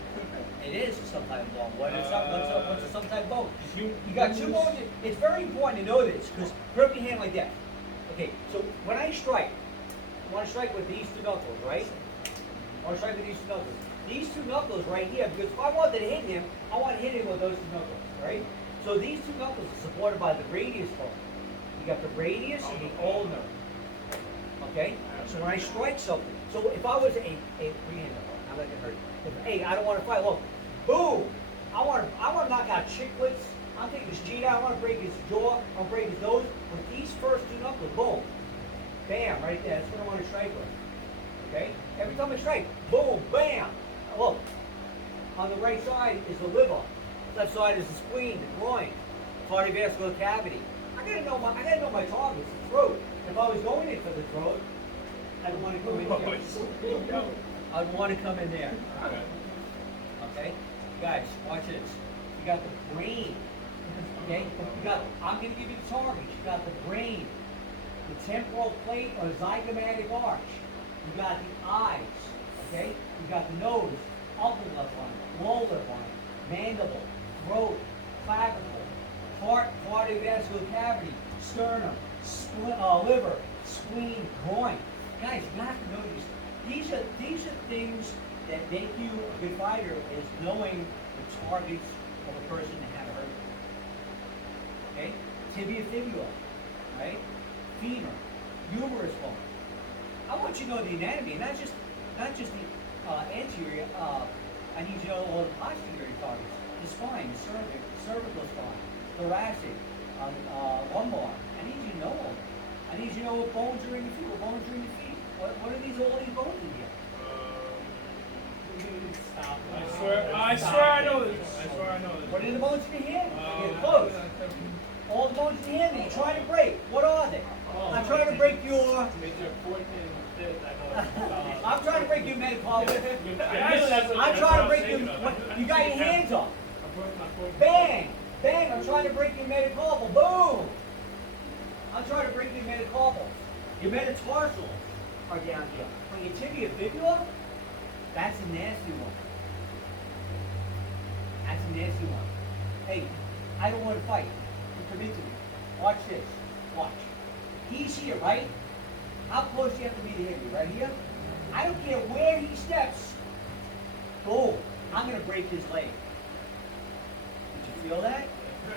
It is some type of bone. What's some type of bone? You got two bones. It's very important to know this because put up your hand like that. Okay, so when I strike, I want to strike with these two knuckles, right? I want to strike with these two knuckles. These two knuckles right here, because if I wanted to hit him, I want to hit him with those two knuckles, right? So these two knuckles are supported by the radius bone. You got the radius and the ulnar. Okay? So when I strike something, so if I was I'm not gonna hurt you. Hey, I don't want to fight. Look, boom! I want to knock out Chicklets. I'm taking his cheat out. I want to break his jaw. I want to break his nose. With these first two knuckles, boom, bam, right there. That's what I want to strike with. Okay? Every time I strike, boom, bam. Look, on the right side is the liver. Left side is the spleen, the groin, cardiovascular cavity. I gotta know my targets, the throat. If I was going in for the throat, I'd want to come in there. I'd want to come in there. Okay? Guys, watch this. You got the brain. Okay? I'm gonna give you the targets. You got the brain, the temporal plate or zygomatic arch. You got the eyes. Okay? You got the nose, upper lip line, lower lip line, mandible, throat, clavicle, heart, cardiovascular cavity, sternum, liver, spleen, groin. Guys, you have to know these. These are things that make you a good fighter, is knowing the targets of a person to have hurt. Okay? Tibia fibula, right? Femur, humerus bone. I want you to know the anatomy, and not just the anterior. I need you to know all the posterior targets. The spine, the cervical spine, thoracic, lumbar. I need you to know all that. I need you to know what bones are in your feet. What bones are in your feet? What are all these bones in here? I swear I know this. I swear I know this. What are the bones in your hand? Get close. All the bones in your hand that you're trying to break. What are they? I'm trying to break your. I'm trying to break your metacarpal. I'm trying to break your. You got your hands up. Bang! Bang! I'm trying to break your metacarpal. Boom! I'm trying to bring your metacarpals. Your metatarsals are down here. When your tibia fibula, that's a nasty one. That's a nasty one. Hey, I don't want to fight. You come into me. Watch this. Watch. He's here, right? How close do you have to be to hit me? Right here? I don't care where he steps. Boom. I'm going to break his leg. Did you feel that?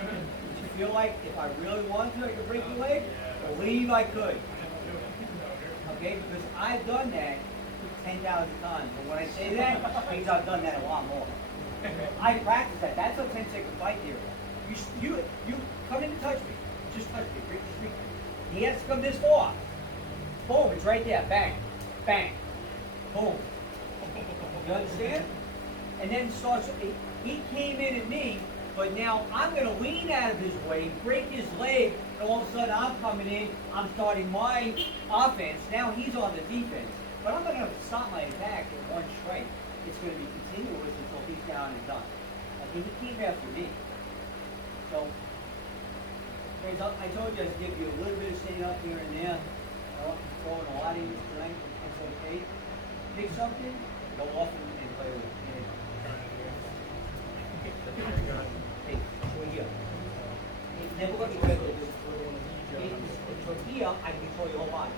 Did you feel like if I really wanted to, I could break your leg? Believe I could. Okay? Because I've done that 10,000 times. And when I say that, it means I've done that a lot more. I practice that. That's a 10-second fight here. You come in to touch me. Just touch me. Break this week. He has to come this far. Boom, it's right there. Bang. Bang. Boom. You understand? And then starts, he came in at me, but now I'm going to lean out of his way, break his leg, and all of a sudden I'm coming in, I'm starting my offense. Now he's on the defense. But I'm not going to stop my attack in one strike. It's going to be continuous until he's down and done. Okay, he came after me. So, guys, I told you I'd give you a little bit of stand up here and there. I'm throwing a lot in this tonight. It's okay. Pick something, go off and play with it. Hey, over here. Hey, never let me grab this. Hey, from here, I can control your whole body.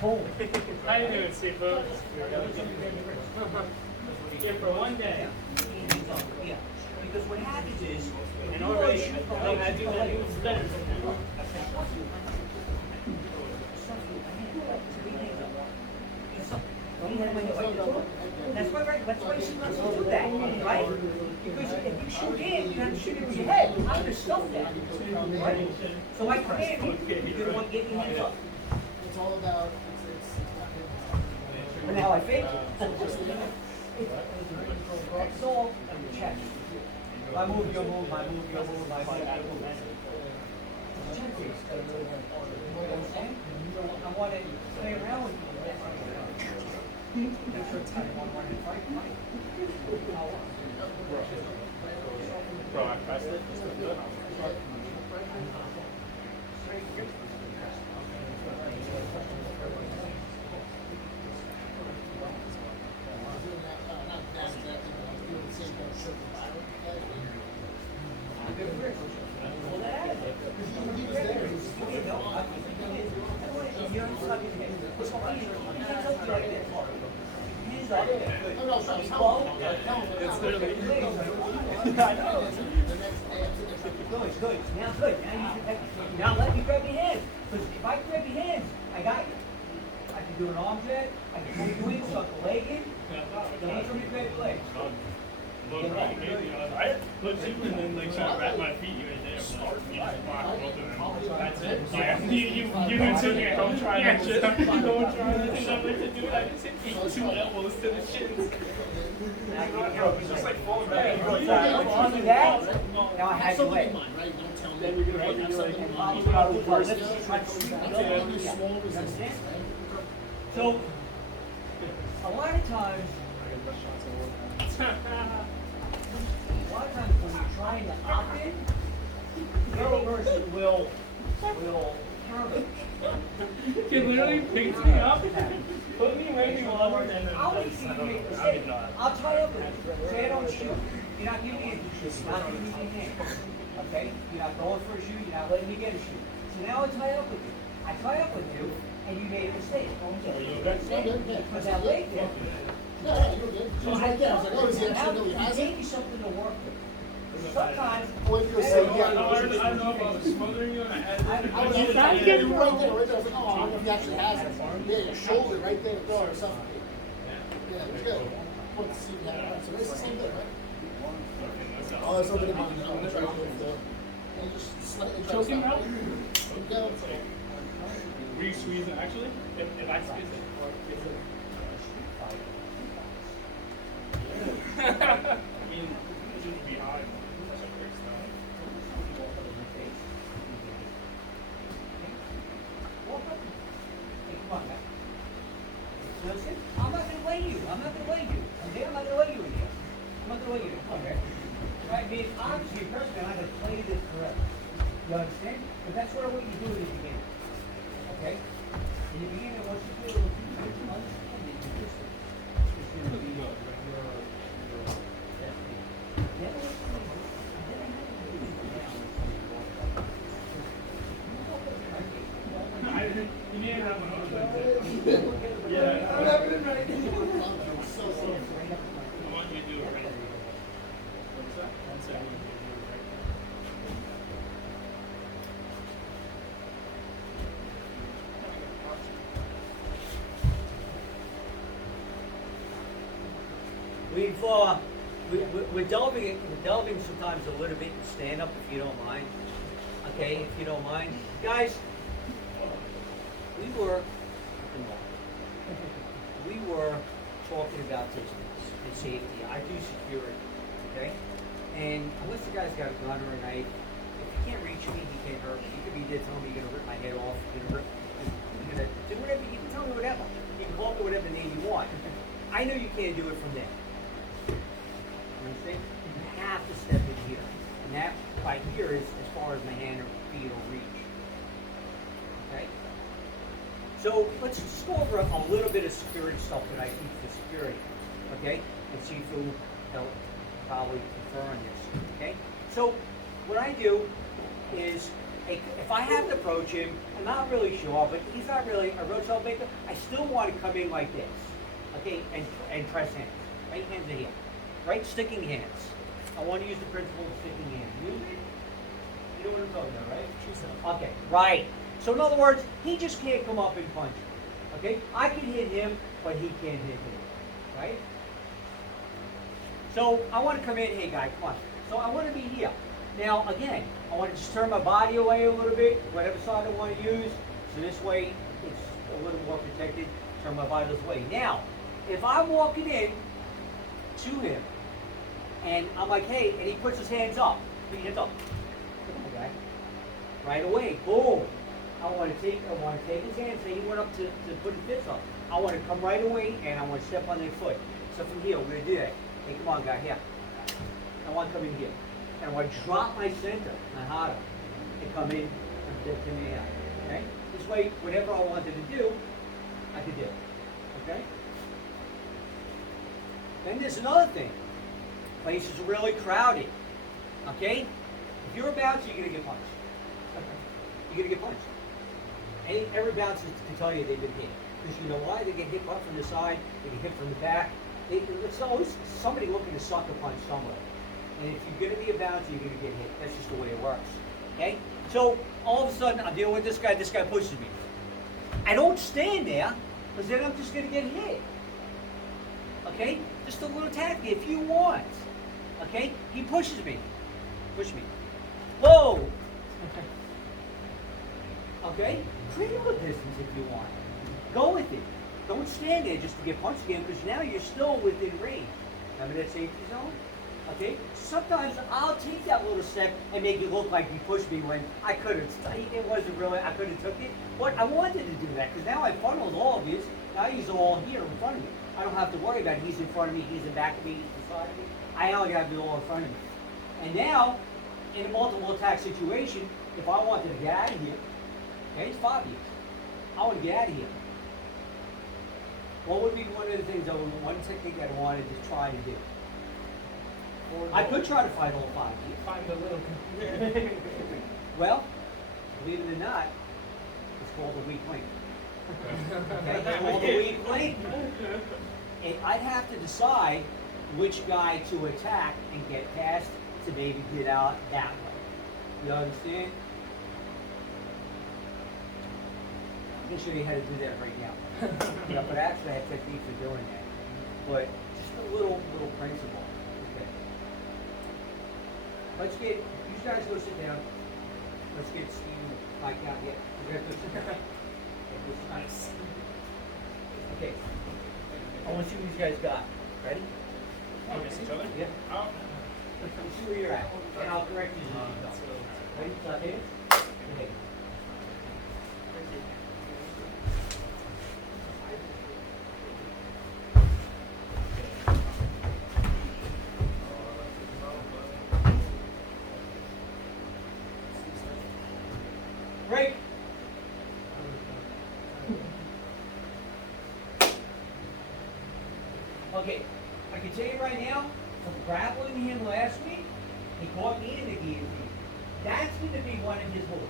Boom. I didn't even see folks. Yeah, for one day. Yeah. Because what happens is, And already, I do that even better. That's why, right? That's why you're supposed to do that, right? Because if you shoot in, you have to shoot it with your head. I'm gonna stuff that, right? So I command you, you're gonna want to get your hands up. It's all about, But now I fake it. It's all on your chest. I move, you move, I move, you move, I move, I move. Understand? I want to play around with you. Make sure it's kind of one and fight. Bro, I pressed it. It's still good. It's literally. I know. Good, good. Now good. Now you can now let me grab your hands. Because if I grab your hands, I got you. I can do an arm drag, I can pull you in, suck the leg in. Then once you grab your legs. I put you and then like try to wrap my feet right there. Start. That's it. Yeah. You didn't sit here. Don't try that shit. Don't try that shit. I'm like to do it. I just hit 2 elbows to the shins. It's just like falling back. Once you do that, now I have your leg. Then you're gonna have to like. Understand? So, a lot of times when you're trying to opt in, the other person will counter. You can literally pick me up, put me right in the water, and then I'll easy to make a mistake. I'll tie up with you. Say I don't shoot. You're not giving me a shoot. You're not giving me a hand. Okay? You're not going for a shoot. You're not letting me get a shoot. So now I tie up with you. I tie up with you, and you made a mistake. Because that leg there. Yeah, you're good. She was right there. I was like, oh, does he actually know he has Give it? me something to work with. Sometimes. Or if you're saying, yeah, I don't know if I was smothering you and I had I was like, right there, right there. I was like, oh, I don't know if he actually has it. Yeah, your shoulder right there, throw or something. Yeah, it was good. Want to see if you had it. So it's the same thing, right? Oh, there's something in mind. I'm gonna try to do it for. And just slightly try to choking stop. out. Go. Were you squeezing actually? If I squeeze it, or is it? I mean, it shouldn't be high. That's a great style. Walk up. Hey, come on, man. Listen, I'm not gonna lay you. I'm not gonna lay you. Okay, I'm not gonna lay you in here. I'm not gonna lay you in here. Okay. Right, I mean, obviously, personally, I'm not gonna play this forever. You understand? you do in the beginning. Okay? In the beginning, once you do it, you understand it, you just, it's gonna be your technique. Then I had to do it now with some of your I didn't, you need to have one of those. I'm Yeah. having it right. So, I want you to do it right. What's that? One second. You do it right. We're delving sometimes a little bit in stand-up, if you don't mind. Okay, if you don't mind. Guys, we were talking about distance and safety. I do security, okay? And unless the guy's got a gun or a knife, if he can't reach me, he can't hurt me. He could be dead telling me you're gonna rip my head off, you're gonna do whatever, you can tell me whatever. You can call me whatever name you want. I know you can't do it from there. You understand? You have to step in here. And that right here is as far as my hand or feet will reach. Okay? So let's just go over a little bit of security stuff that I teach for security. Okay? And Sifu will probably confer on this. Okay? So what I do is if I have to approach him, I'm not really sure, but he's not really a roadside maker, I still want to come in like this. Okay, and press hands. Right, hands are here. Right, sticking hands. I want to use the principle of sticking hands. You know what I'm talking about, right? Okay, right. So in other words, he just can't come up and punch you. Okay, I can hit him, but he can't hit me. Right? So I want to come in, hey guy, come on. So I want to be here. Now again, I want to just turn my body away a little bit, whatever side I want to use. So this way, it's a little more protected. Turn my body this way. Now, if I'm walking in to him, and I'm like, hey, and he puts his hands up, put your hands up. Come on, guy. Right away, boom. I want to take his hands, say he went up to put his fist up. I want to come right away, and I want to step on their foot. So from here, we're going to do that. Hey, come on, guy, here. I want to come in here. And I want to drop my center, my harder, and come in and dip in the air. Okay? This way, whatever I wanted to do, I could do. Okay? Then there's another thing. Places are really crowded. Okay? If you're a bouncer, you're going to get punched. You're going to get punched. Every bouncer can tell you they've been hit. Because you know why? They get hit right from the side, they get hit from the back. It's always somebody looking to sucker punch somewhere. And if you're going to be a bouncer, you're going to get hit. That's just the way it works. Okay? So, all of a sudden, I'm dealing with this guy pushes me. I don't stand there, because then I'm just going to get hit. Okay? Just a little tactic if you want. Okay? He pushes me. Push me. Whoa! Okay? Create a distance if you want. Go with it. Don't stand there just to get punched again, because now you're still within range. Remember that safety zone? Okay? Sometimes I'll take that little step and make it look like he pushed me when I couldn't. It wasn't really, I couldn't have took it. But I wanted to do that, because now I funneled all of his. Now he's all here in front of me. I don't have to worry about it. He's in front of me, he's in back of me, he's beside me. I only have it all in front of me. And now, in a multiple attack situation, if I wanted to get out of here, okay, it's obvious. I want to get out of here. What would be one of the things one technique I wanted to try to do? I could try to fight all 5 of you. Find a little. Well, believe it or not, it's called a weak link. Okay, it's called a weak link. And I'd have to decide which guy to attack and get past to maybe get out that way. You understand? I'm going to show you how to do that right now. Yeah, but actually I have techniques for doing that. But just a little principle. Okay. Let's get, you guys go sit down. Let's get Steve and Mike out here. We're gonna go sit down. Nice. Okay. I want to see what these guys got. Ready? Oh, miss each other? Yeah. Oh. Let's see where you're at. And I'll correct you. Ready? Stop here. Okay. Break. right now, from grappling him last week, he caught me in the guillotine. That's going to be one of his moves.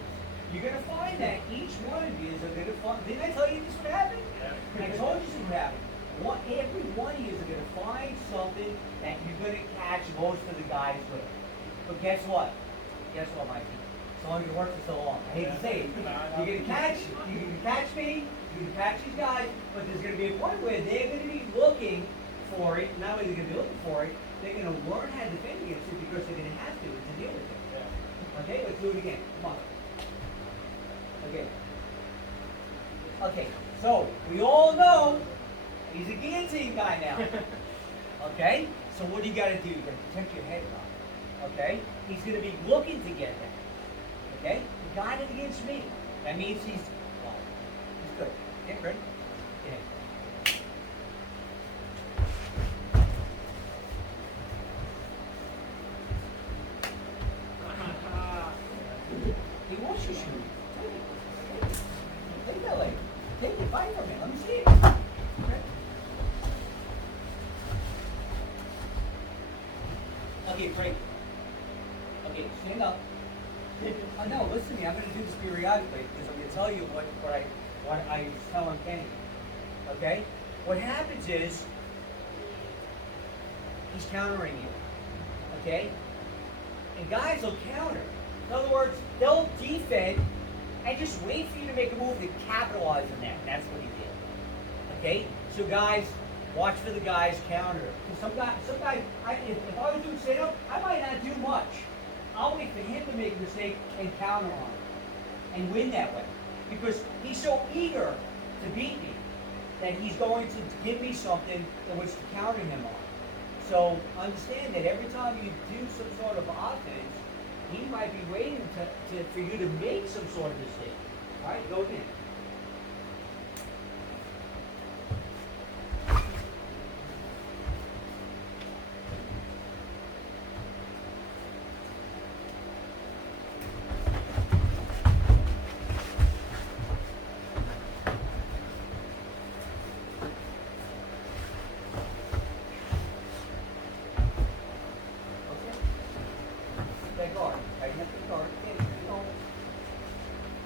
You're going to find that each one of you is going to find. Didn't I tell you this would happen? I told you this would happen. Every one of you is going to find something that you're going to catch most of the guys with. But guess what? Guess what, Mikey? It's only going to work for so long. I hate to say it. You're going to catch me, you're going to catch these guys, but there's going to be a point where they're going to be looking for it. Not only are they going to be looking for it, they're going to learn how to defend against it because they're going to have to deal with it. Okay, let's do it again. Come on. Okay. Okay, so we all know he's a guillotine guy now. Okay? So what do you gotta do? You gotta protect your head, Rob. Okay? He's gonna be looking to get that. Okay? He got it against me. That means he's good. Get ready. Get in. He wants you to shoot. Take that leg. Take it. Fight from it. Let me see it. Okay. Okay, break. Okay, stand up. No, listen to me. I'm going to do this periodically because I'm going to tell you what I was telling Kenny. Okay? What happens is he's countering you. Okay? And guys will counter. In other words, they'll defend and just wait for you to make a move to capitalize on that. And that's what he did. Okay? So guys, watch for the guys counter. Some guys, if I was doing stand-up, I might not do much. I'll wait for him to make a mistake and counter on it. And win that way. Because he's so eager to beat me that he's going to give me something in which to counter him on. So understand that every time you do some sort of offense, he might be waiting for you to make some sort of mistake. All right, go again.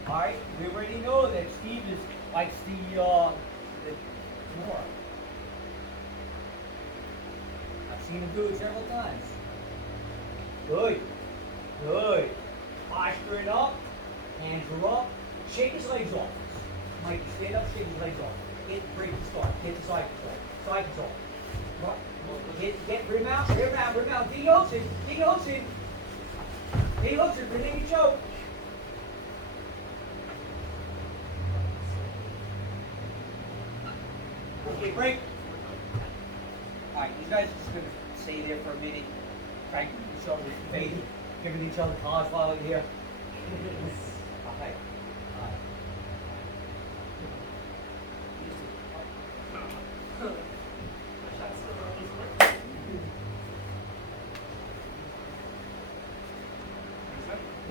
Alright, we already know that Steve likes the more. I've seen him do it several times. Good. Good. Posture it up. Hands are up. Shake his legs off. Mikey, stand up, shake his legs off. Break the start. Get the side control. Side control. Get rim out. D hooks it. Pretending to choke. Okay, break. Alright, you guys are just gonna stay there for a minute. Try to keep each other's faith. Giving each other cause while we're here. Okay.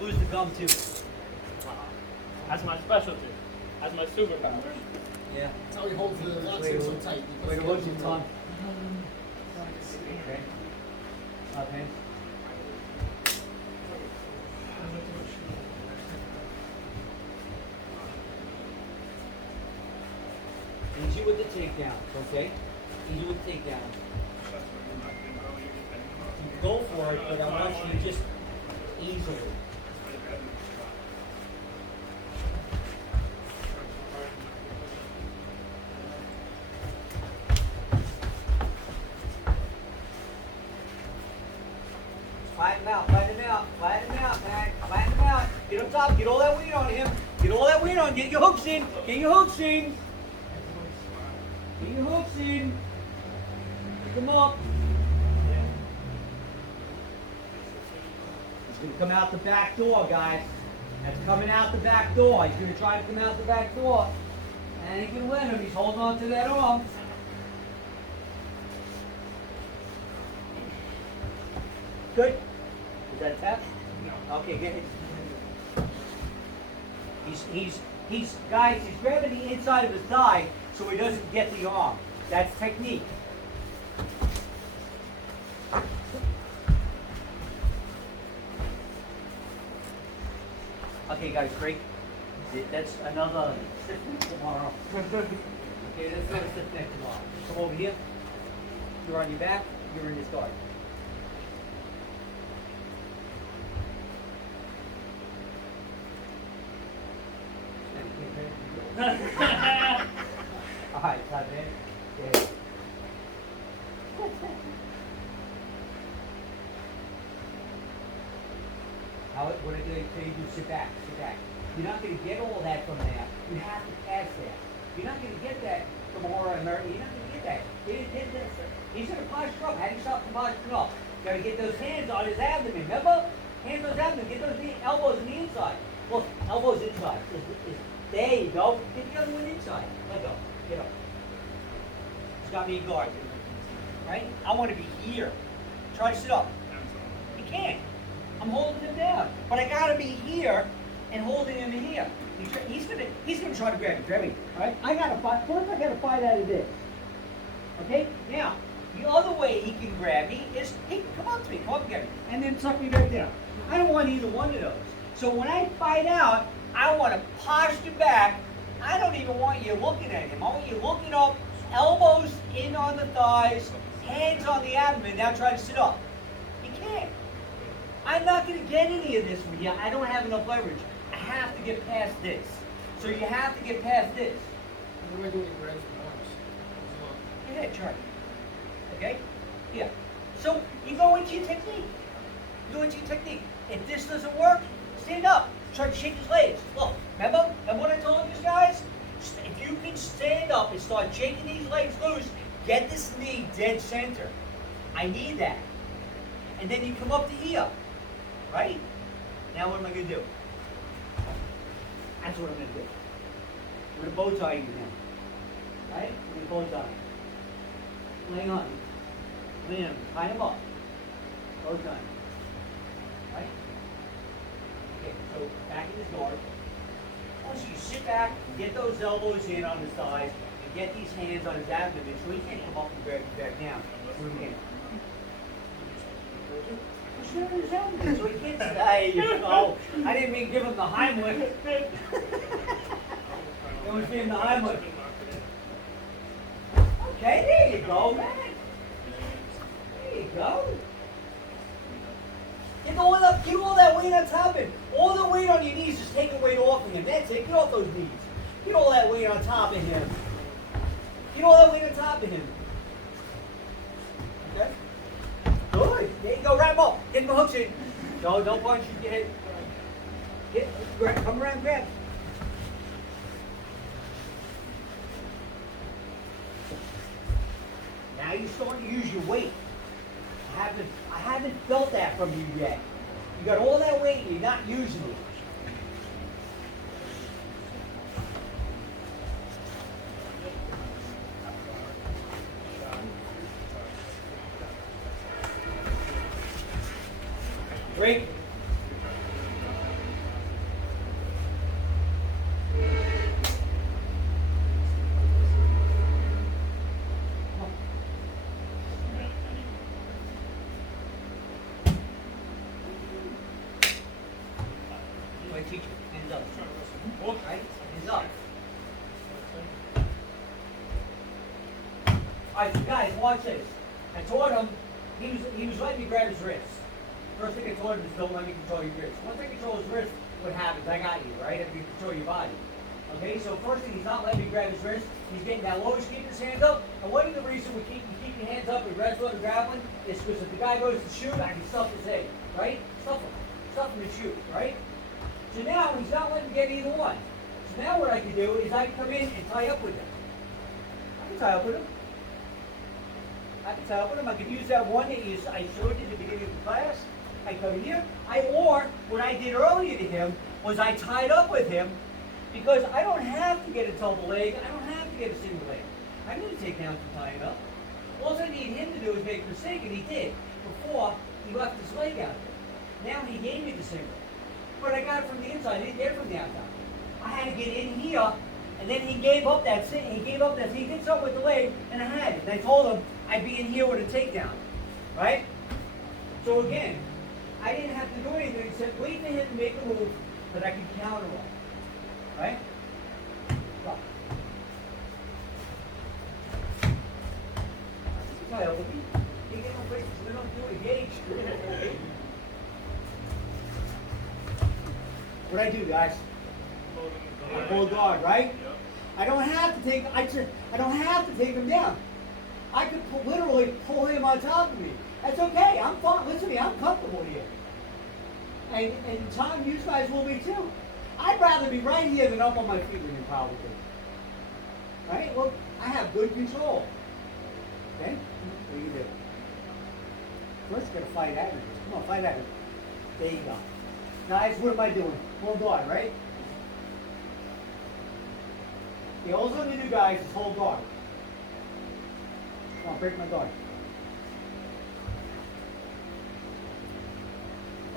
Lose the gum too. That's my specialty. That's my superpower. Yeah. That's how he holds the lots Way in to so tight. Way to hold your tongue. Okay. Okay. Easy with the takedown, okay? Easy with the takedown. Go for it, but I want you to just easily. Flatten him out, man. Flatten him out. Get up top, get all that weight on him. Get your hooks in. Pick him up. He's going to come out the back door, guys. That's coming out the back door. He's going to try to come out the back door. And he can let him. He's holding on to that arm. Good. Is that a tap? No. Okay, good. Guys, he's grabbing the inside of his thigh so he doesn't get the arm. That's technique. Okay, guys, great. That's another stiff neck tomorrow. Okay, that's another stiff neck tomorrow. Come over here. You're on your back. You're in this guard. All right, stop there. Yeah. What I do, you do, sit back, sit back. You're not gonna get all that from there. You have to pass that. You're not gonna get that from Aura America. You're not gonna get that. He's gonna posture up. How do you stop from posturing up? You gotta get those hands on his abdomen. Remember? Hands on his abdomen. Get those elbows on the inside. Look, elbows inside. There you go. Get the other one inside. Let go. Get up. He's got me in guard. Right? I want to be here. Try to sit up. You can't. I'm holding him down. But I gotta be here and holding him in here. He's gonna try to grab me. Grab me. Alright? I gotta fight. First I gotta fight out of this. Okay? Now, the other way he can grab me is he can come up to me, come up and get me. And then tuck me back down. I don't want either one of those. So when I fight out, I want to posture back. I don't even want you looking at him. I want you looking up, elbows in on the thighs, hands on the abdomen. Now try to sit up. You can't. I'm not going to get any of this with you. I don't have enough leverage. I have to get past this. So you have to get past this. What do I do with your arms? Go ahead, try. Okay? Yeah. So you go into your technique. You go into your technique. If this doesn't work, stand up. Try to shake his legs. Look, remember what I told you guys? If you can stand up and start shaking these legs loose, get this knee dead center. I need that. And then you come up to here. Right? Now what am I going to do? That's what I'm going to do. I'm going to bow tie you now. Right? I'm going to bow tie. Lay on. Lay on. Tie him up. Bow tie. Right? Okay, so back in his guard. Once you sit back and get those elbows in on his thighs and get these hands on his abdomen so he can't come up and grab you back down. Do it again. Push it on his abdomen so he can't stay. Oh, I didn't mean give him the Heimlich. It was being the Heimlich. Okay, there you go, man. There you go. Get all that weight on top of him. All the weight on your knees, just take the weight off of him. That's it. Get off those knees. Get all that weight on top of him. Get all that weight on top of him. Okay? Good. There you go. Wrap him up. Get the hooks in. No, don't punch. You get it. Come around, grab. Now you're starting to use your weight. I haven't felt that from you yet. You got all that weight and you're not using it. Break. Teach you. Hands up. Right? Hands up. Alright, so guys, watch this. I taught him, he was letting me grab his wrist. First thing I told him is don't let me control your wrist. Once I control his wrist, what happens? I got you, right? I can control your body. Okay, so first thing, he's not letting me grab his wrist. He's getting that low, he's keeping his hands up. And one of the reasons we keep your hands up with wrestling and grappling is because if the guy goes to shoot, I can stuff his head, right? Stuff him. Stuff him to shoot, right? So now he's not letting me get either one. So now what I can do is I can come in and tie up with him. I can tie up with him. I can tie up with him. I can use that one that I showed you at the beginning of the class. I come in here. Or what I did earlier to him was I tied up with him because I don't have to get a double leg. I don't have to get a single leg. I need to take down for tying up. All I need him to do is make a mistake, and he did. Before, he left his leg out there. Now he gave me the single. But I got it from the inside. I didn't get it from the outside. I had to get in here, and then he gave up that. He gave up that. He did something with the leg, and I had it. And I told him I'd be in here with a takedown, right? So again, I didn't have to do anything except wait for him to make a move, that I can counter on. Right? Stop. Kyle, you get no places, we don't do engaged. What I do, guys? I pull guard, right? I don't have to take. I don't have to take him down. I could literally pull him on top of me. That's okay. I'm fine. Listen to me. I'm comfortable here. And in time, you guys will be too. I'd rather be right here than up on my feet than you probably do. Right? Well, I have good control. Okay? What do you do? First, you gotta fight at me. Come on, fight at me. There you go. Guys, what am I doing? Hold guard, right? The all I'm gonna do, guys, is hold guard. Come on, break my guard.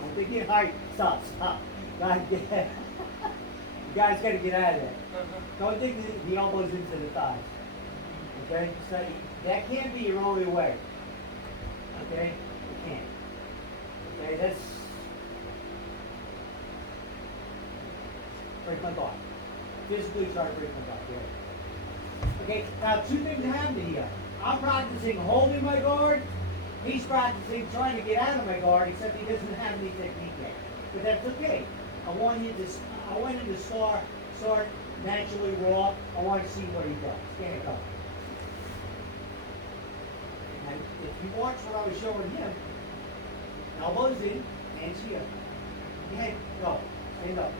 Don't think it high. Stop, stop. Guys, you guys gotta get out of there. Don't think the elbows into the thighs. Okay? So that can't be your only way. Okay? It can't. Okay, that's break my guard. Physically try to break my guard. Yeah. Okay, now two things happen here. I'm practicing holding my guard. He's practicing trying to get out of my guard, except he doesn't have any technique yet. But that's okay. I want him to start naturally raw. I want to see what he does. Stand up. And if you watch what I was showing him, elbows in, hands here. Head, go. Stand up.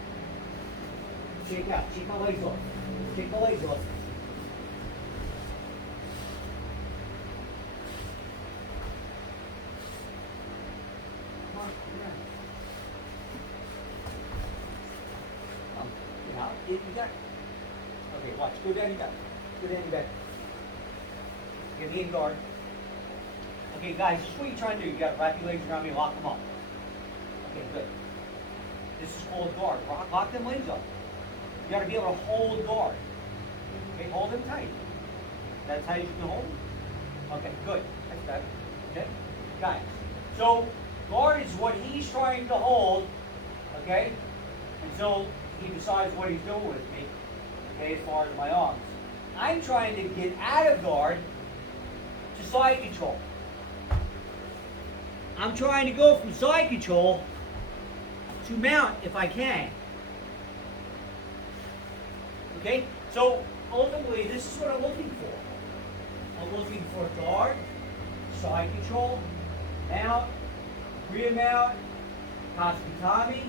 Shake out. Shake my legs off. Shake my legs off. Come on, get out. Get out. Okay, watch. Go down your back. Go down your back. Get me in guard. Okay, guys, this is what you're trying to do. You got to wrap your legs around me and lock them up. Okay, good. This is called guard. Lock them legs up. You got to be able to hold guard. Okay, hold them tight. That's how you can hold them. Okay, good. That's better. Okay, guys. So guard is what he's trying to hold. Okay, until he decides what he's doing with me. Okay, as far as my arms, I'm trying to get out of guard to side control. I'm trying to go from side control to mount if I can. Okay? So ultimately, this is what I'm looking for. I'm looking for guard, side control, mount, rear mount, Katsukami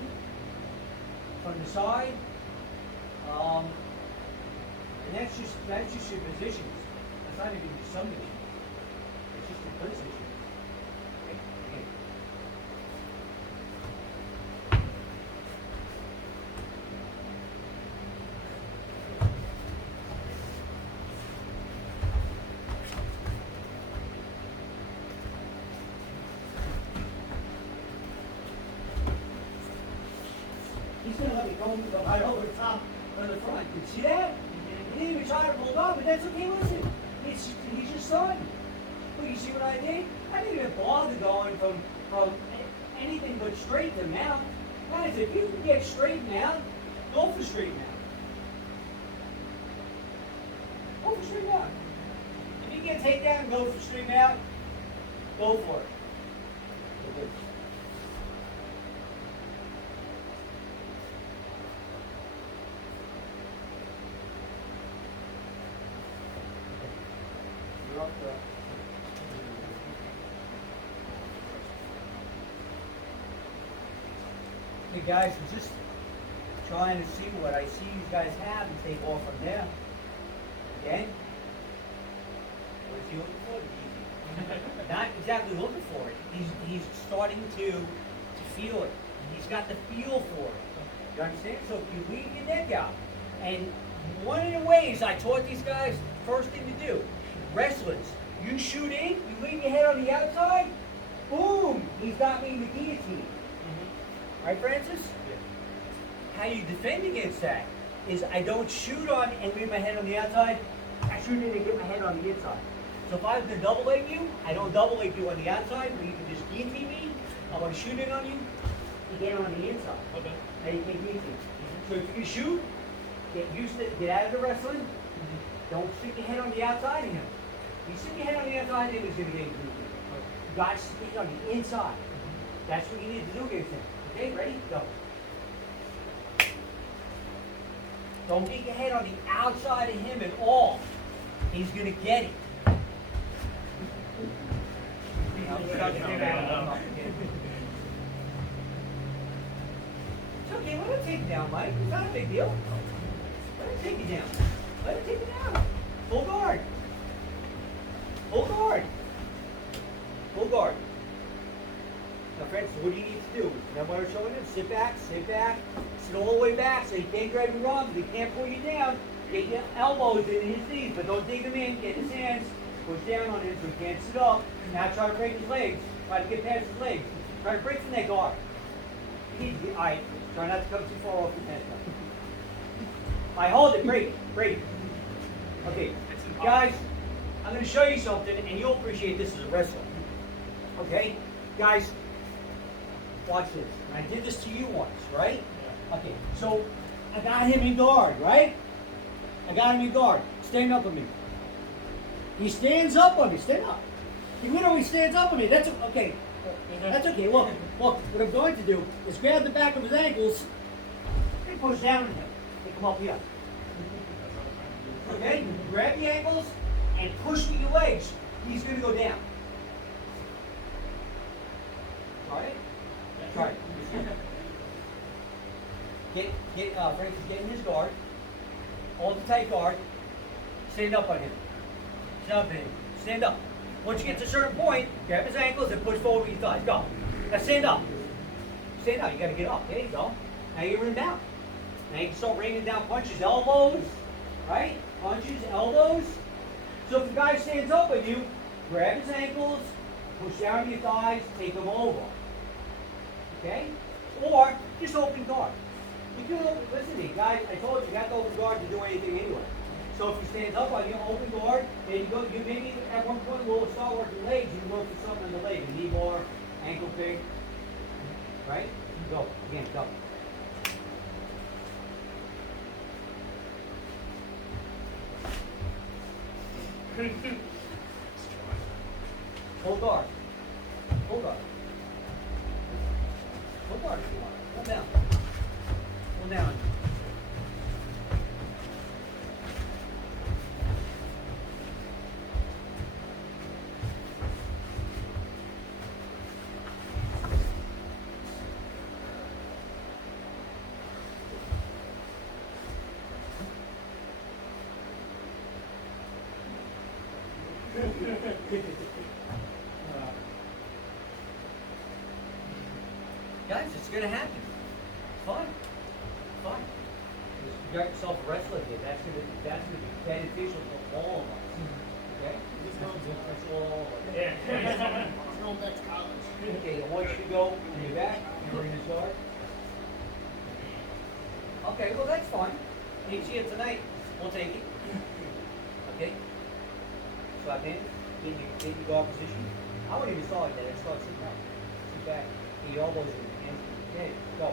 from the side. And that's just your positions. That's not even your submission. It's just your position. Okay? Okay. He's going to let me go right over the top of the front. You see that? He didn't even try to hold on, but that's okay. Listen, he's just starting. Well, you see what I did? I didn't even bother going from anything but straight to mount. Guys, if you can get straight mount, go for straight mount. Go for straight mount. If you can take that and go for straight mount, go for it. Okay. You're up there. Hey guys, I'm just trying to see what I see you guys have and take off from there. Again, what is he looking for? He's not exactly looking for it. He's starting to feel it. He's got the feel for it. You understand? So if you leave your neck out, and one of the ways I taught these guys, first thing to do, wrestlers, you shoot in, you leave your head on the outside, boom, he's got me in the guillotine. Right, Francis? Yeah. How you defend against that is I don't shoot on and leave my head on the outside. I shoot in and get my head on the inside. So if I was to double leg you, I don't double leg you on the outside where you can just guillotine me. I want to shoot in on you, you get it on the inside. Okay. Now you can't get to. So if you can shoot, get out of the wrestling. Don't stick your head on the outside of him. You stick your head on the outside of him, he's gonna get you. You gotta stick your head on the inside. That's what you need to do against him. Okay, ready? Go. Don't get your head on the outside of him at all. He's gonna get it. It's okay, let him take it down, Mike. It's not a big deal. Let him take it down. Let him take it down. Full guard. Full guard. Full guard. Now, friends, what do you need to do? Remember what I was showing him? Sit back, sit all the way back so he can't grab your arms, he can't pull you down. Get your elbows in his knees, but don't dig him in. Get his hands, push down on him so he can't sit up. Now try to break his legs. Try to get past his legs. Try to break from that guard. Alright, try not to come too far off the fence. Alright, hold it, break it, break it. Okay, guys, I'm going to show you something, and you'll appreciate this as a wrestler. Okay, guys, watch this. And I did this to you once, right? Okay, so I got him in guard, right? I got him in guard. Stand up on me. He stands up on me. Stand up. He literally stands up on me. That's okay. That's okay. Look, what I'm going to do is grab the back of his ankles and push down on him. Take him up here. Okay? Grab the ankles and push with your legs. He's going to go down. Alright? Alright. Frankie's getting his guard. Hold the tight guard. Stand up on him. Stand up on him. Stand up. Once you get to a certain point, grab his ankles and push forward with your thighs. Go. Now stand up. Stand up. You got to get up. There you go. Now you're in down. Now you can start raining down punches, elbows. Right? Punches, elbows. So if the guy stands up with you, grab his ankles, push down your thighs, take him over. Okay? Or just open guard. You can listen to me, guys. I told you, you got to open guard to do anything anyway. So if he stands up on you, open guard, and you go. You maybe at one point will start working legs. You can work for something on the leg, a knee bar, ankle pick. Right? Go again. Go. Hold guard. Hold guard. Hold guard if you want. Hold down. Hold down. Guys, it's gonna happen. Fun. Fun. You got yourself a wrestler here. That's gonna be beneficial for all of us. Okay? That's all of us. Yeah. Let's go back to college. Okay, I want you to go on your back and bring this guard. Okay, well that's fine. You see it tonight. We'll take it. Okay? Slap in. Get your guard position. I wouldn't even start like that. I'd start sitting up. Sit back. Get your elbows in. Okay, go.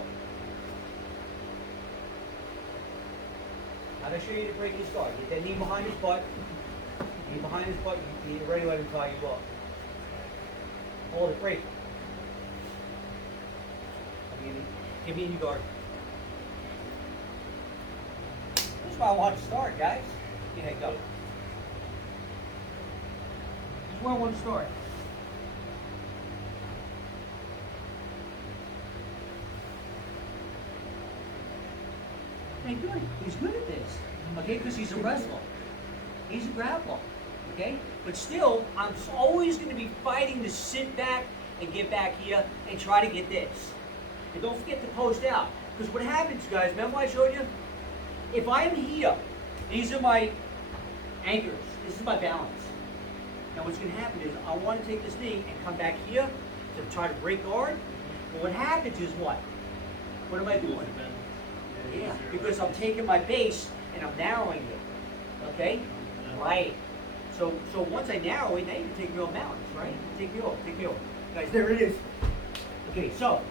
Now, I'll show you to break his guard. Get that knee behind his butt. Knee behind his butt. You're ready to let him tie you up. Hold it. Break. Give me in your guard. This is why I want to start, guys. Yeah, go. This is where I want to start. Hey, good. He's good at this. Okay, because he's a wrestler. He's a grappler. Okay? But still, I'm always going to be fighting to sit back and get back here and try to get this. And don't forget to post out. Because what happens, guys, remember I showed you? If I am here, these are my anchors. This is my balance. Now what's going to happen is I want to take this knee and come back here to try to break guard. But what happens is what? What am I doing? Yeah, because I'm taking my base and I'm narrowing it. Okay? Right. So once I narrow it, now you can take me on balance, right? Take me over. Guys, there it is. Okay, so,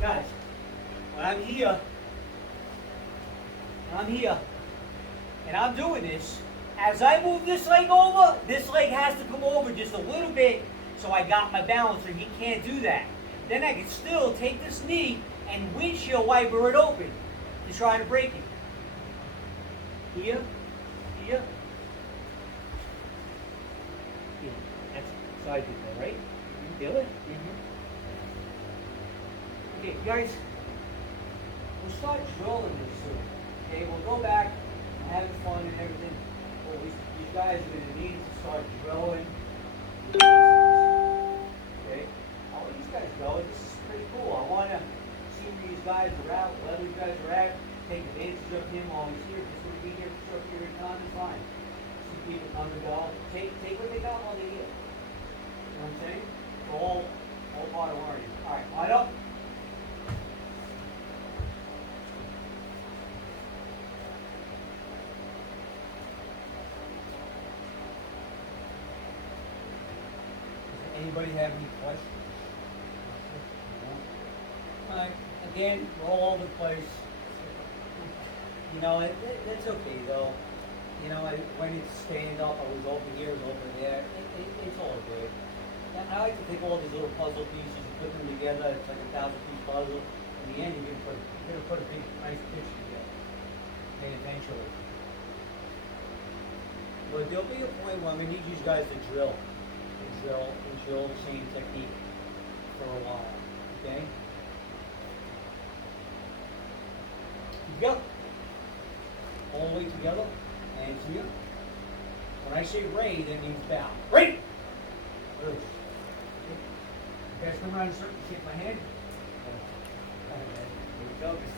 guys, when I'm here, and I'm doing this, as I move this leg over, this leg has to come over just a little bit so I got my balance, or he can't do that. Then I can still take this knee and windshield wiper it open to try to break it. Here. Here. That's so I did that, right? You feel it? Okay, guys, we'll start drilling this soon. Okay, we'll go back and having fun and everything. But you guys are going to need to start drilling. Okay? I'll let these guys go. This is pretty cool. I want to see where these guys are at, where these guys are at, take advantage of him while he's here. If he's going to be here for a short period of time, it's fine. See people come and go. Take what they got while they're here. You know what I'm saying? It's all part of learning. Alright, wide up. Anybody have any questions? Alright, again, we're all over the place. You know, that's okay though. You know, when it's stand up, I was over here, I was over there. It's all good. And I like to take all these little puzzle pieces and put them together. It's like a 1,000-piece puzzle. In the end, you're gonna put a big, nice picture together. And eventually. But there'll be a point where I'm gonna need you guys to drill. Drill the same technique for a while. Okay? Go. All the way together. And here. When I say Ray, that means bow. Ray! Good. You guys come around and shake my hand. Here we go. This is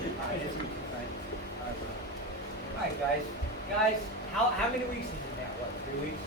easy. Alright, guys. Guys, how many weeks is it now? What, 3 weeks?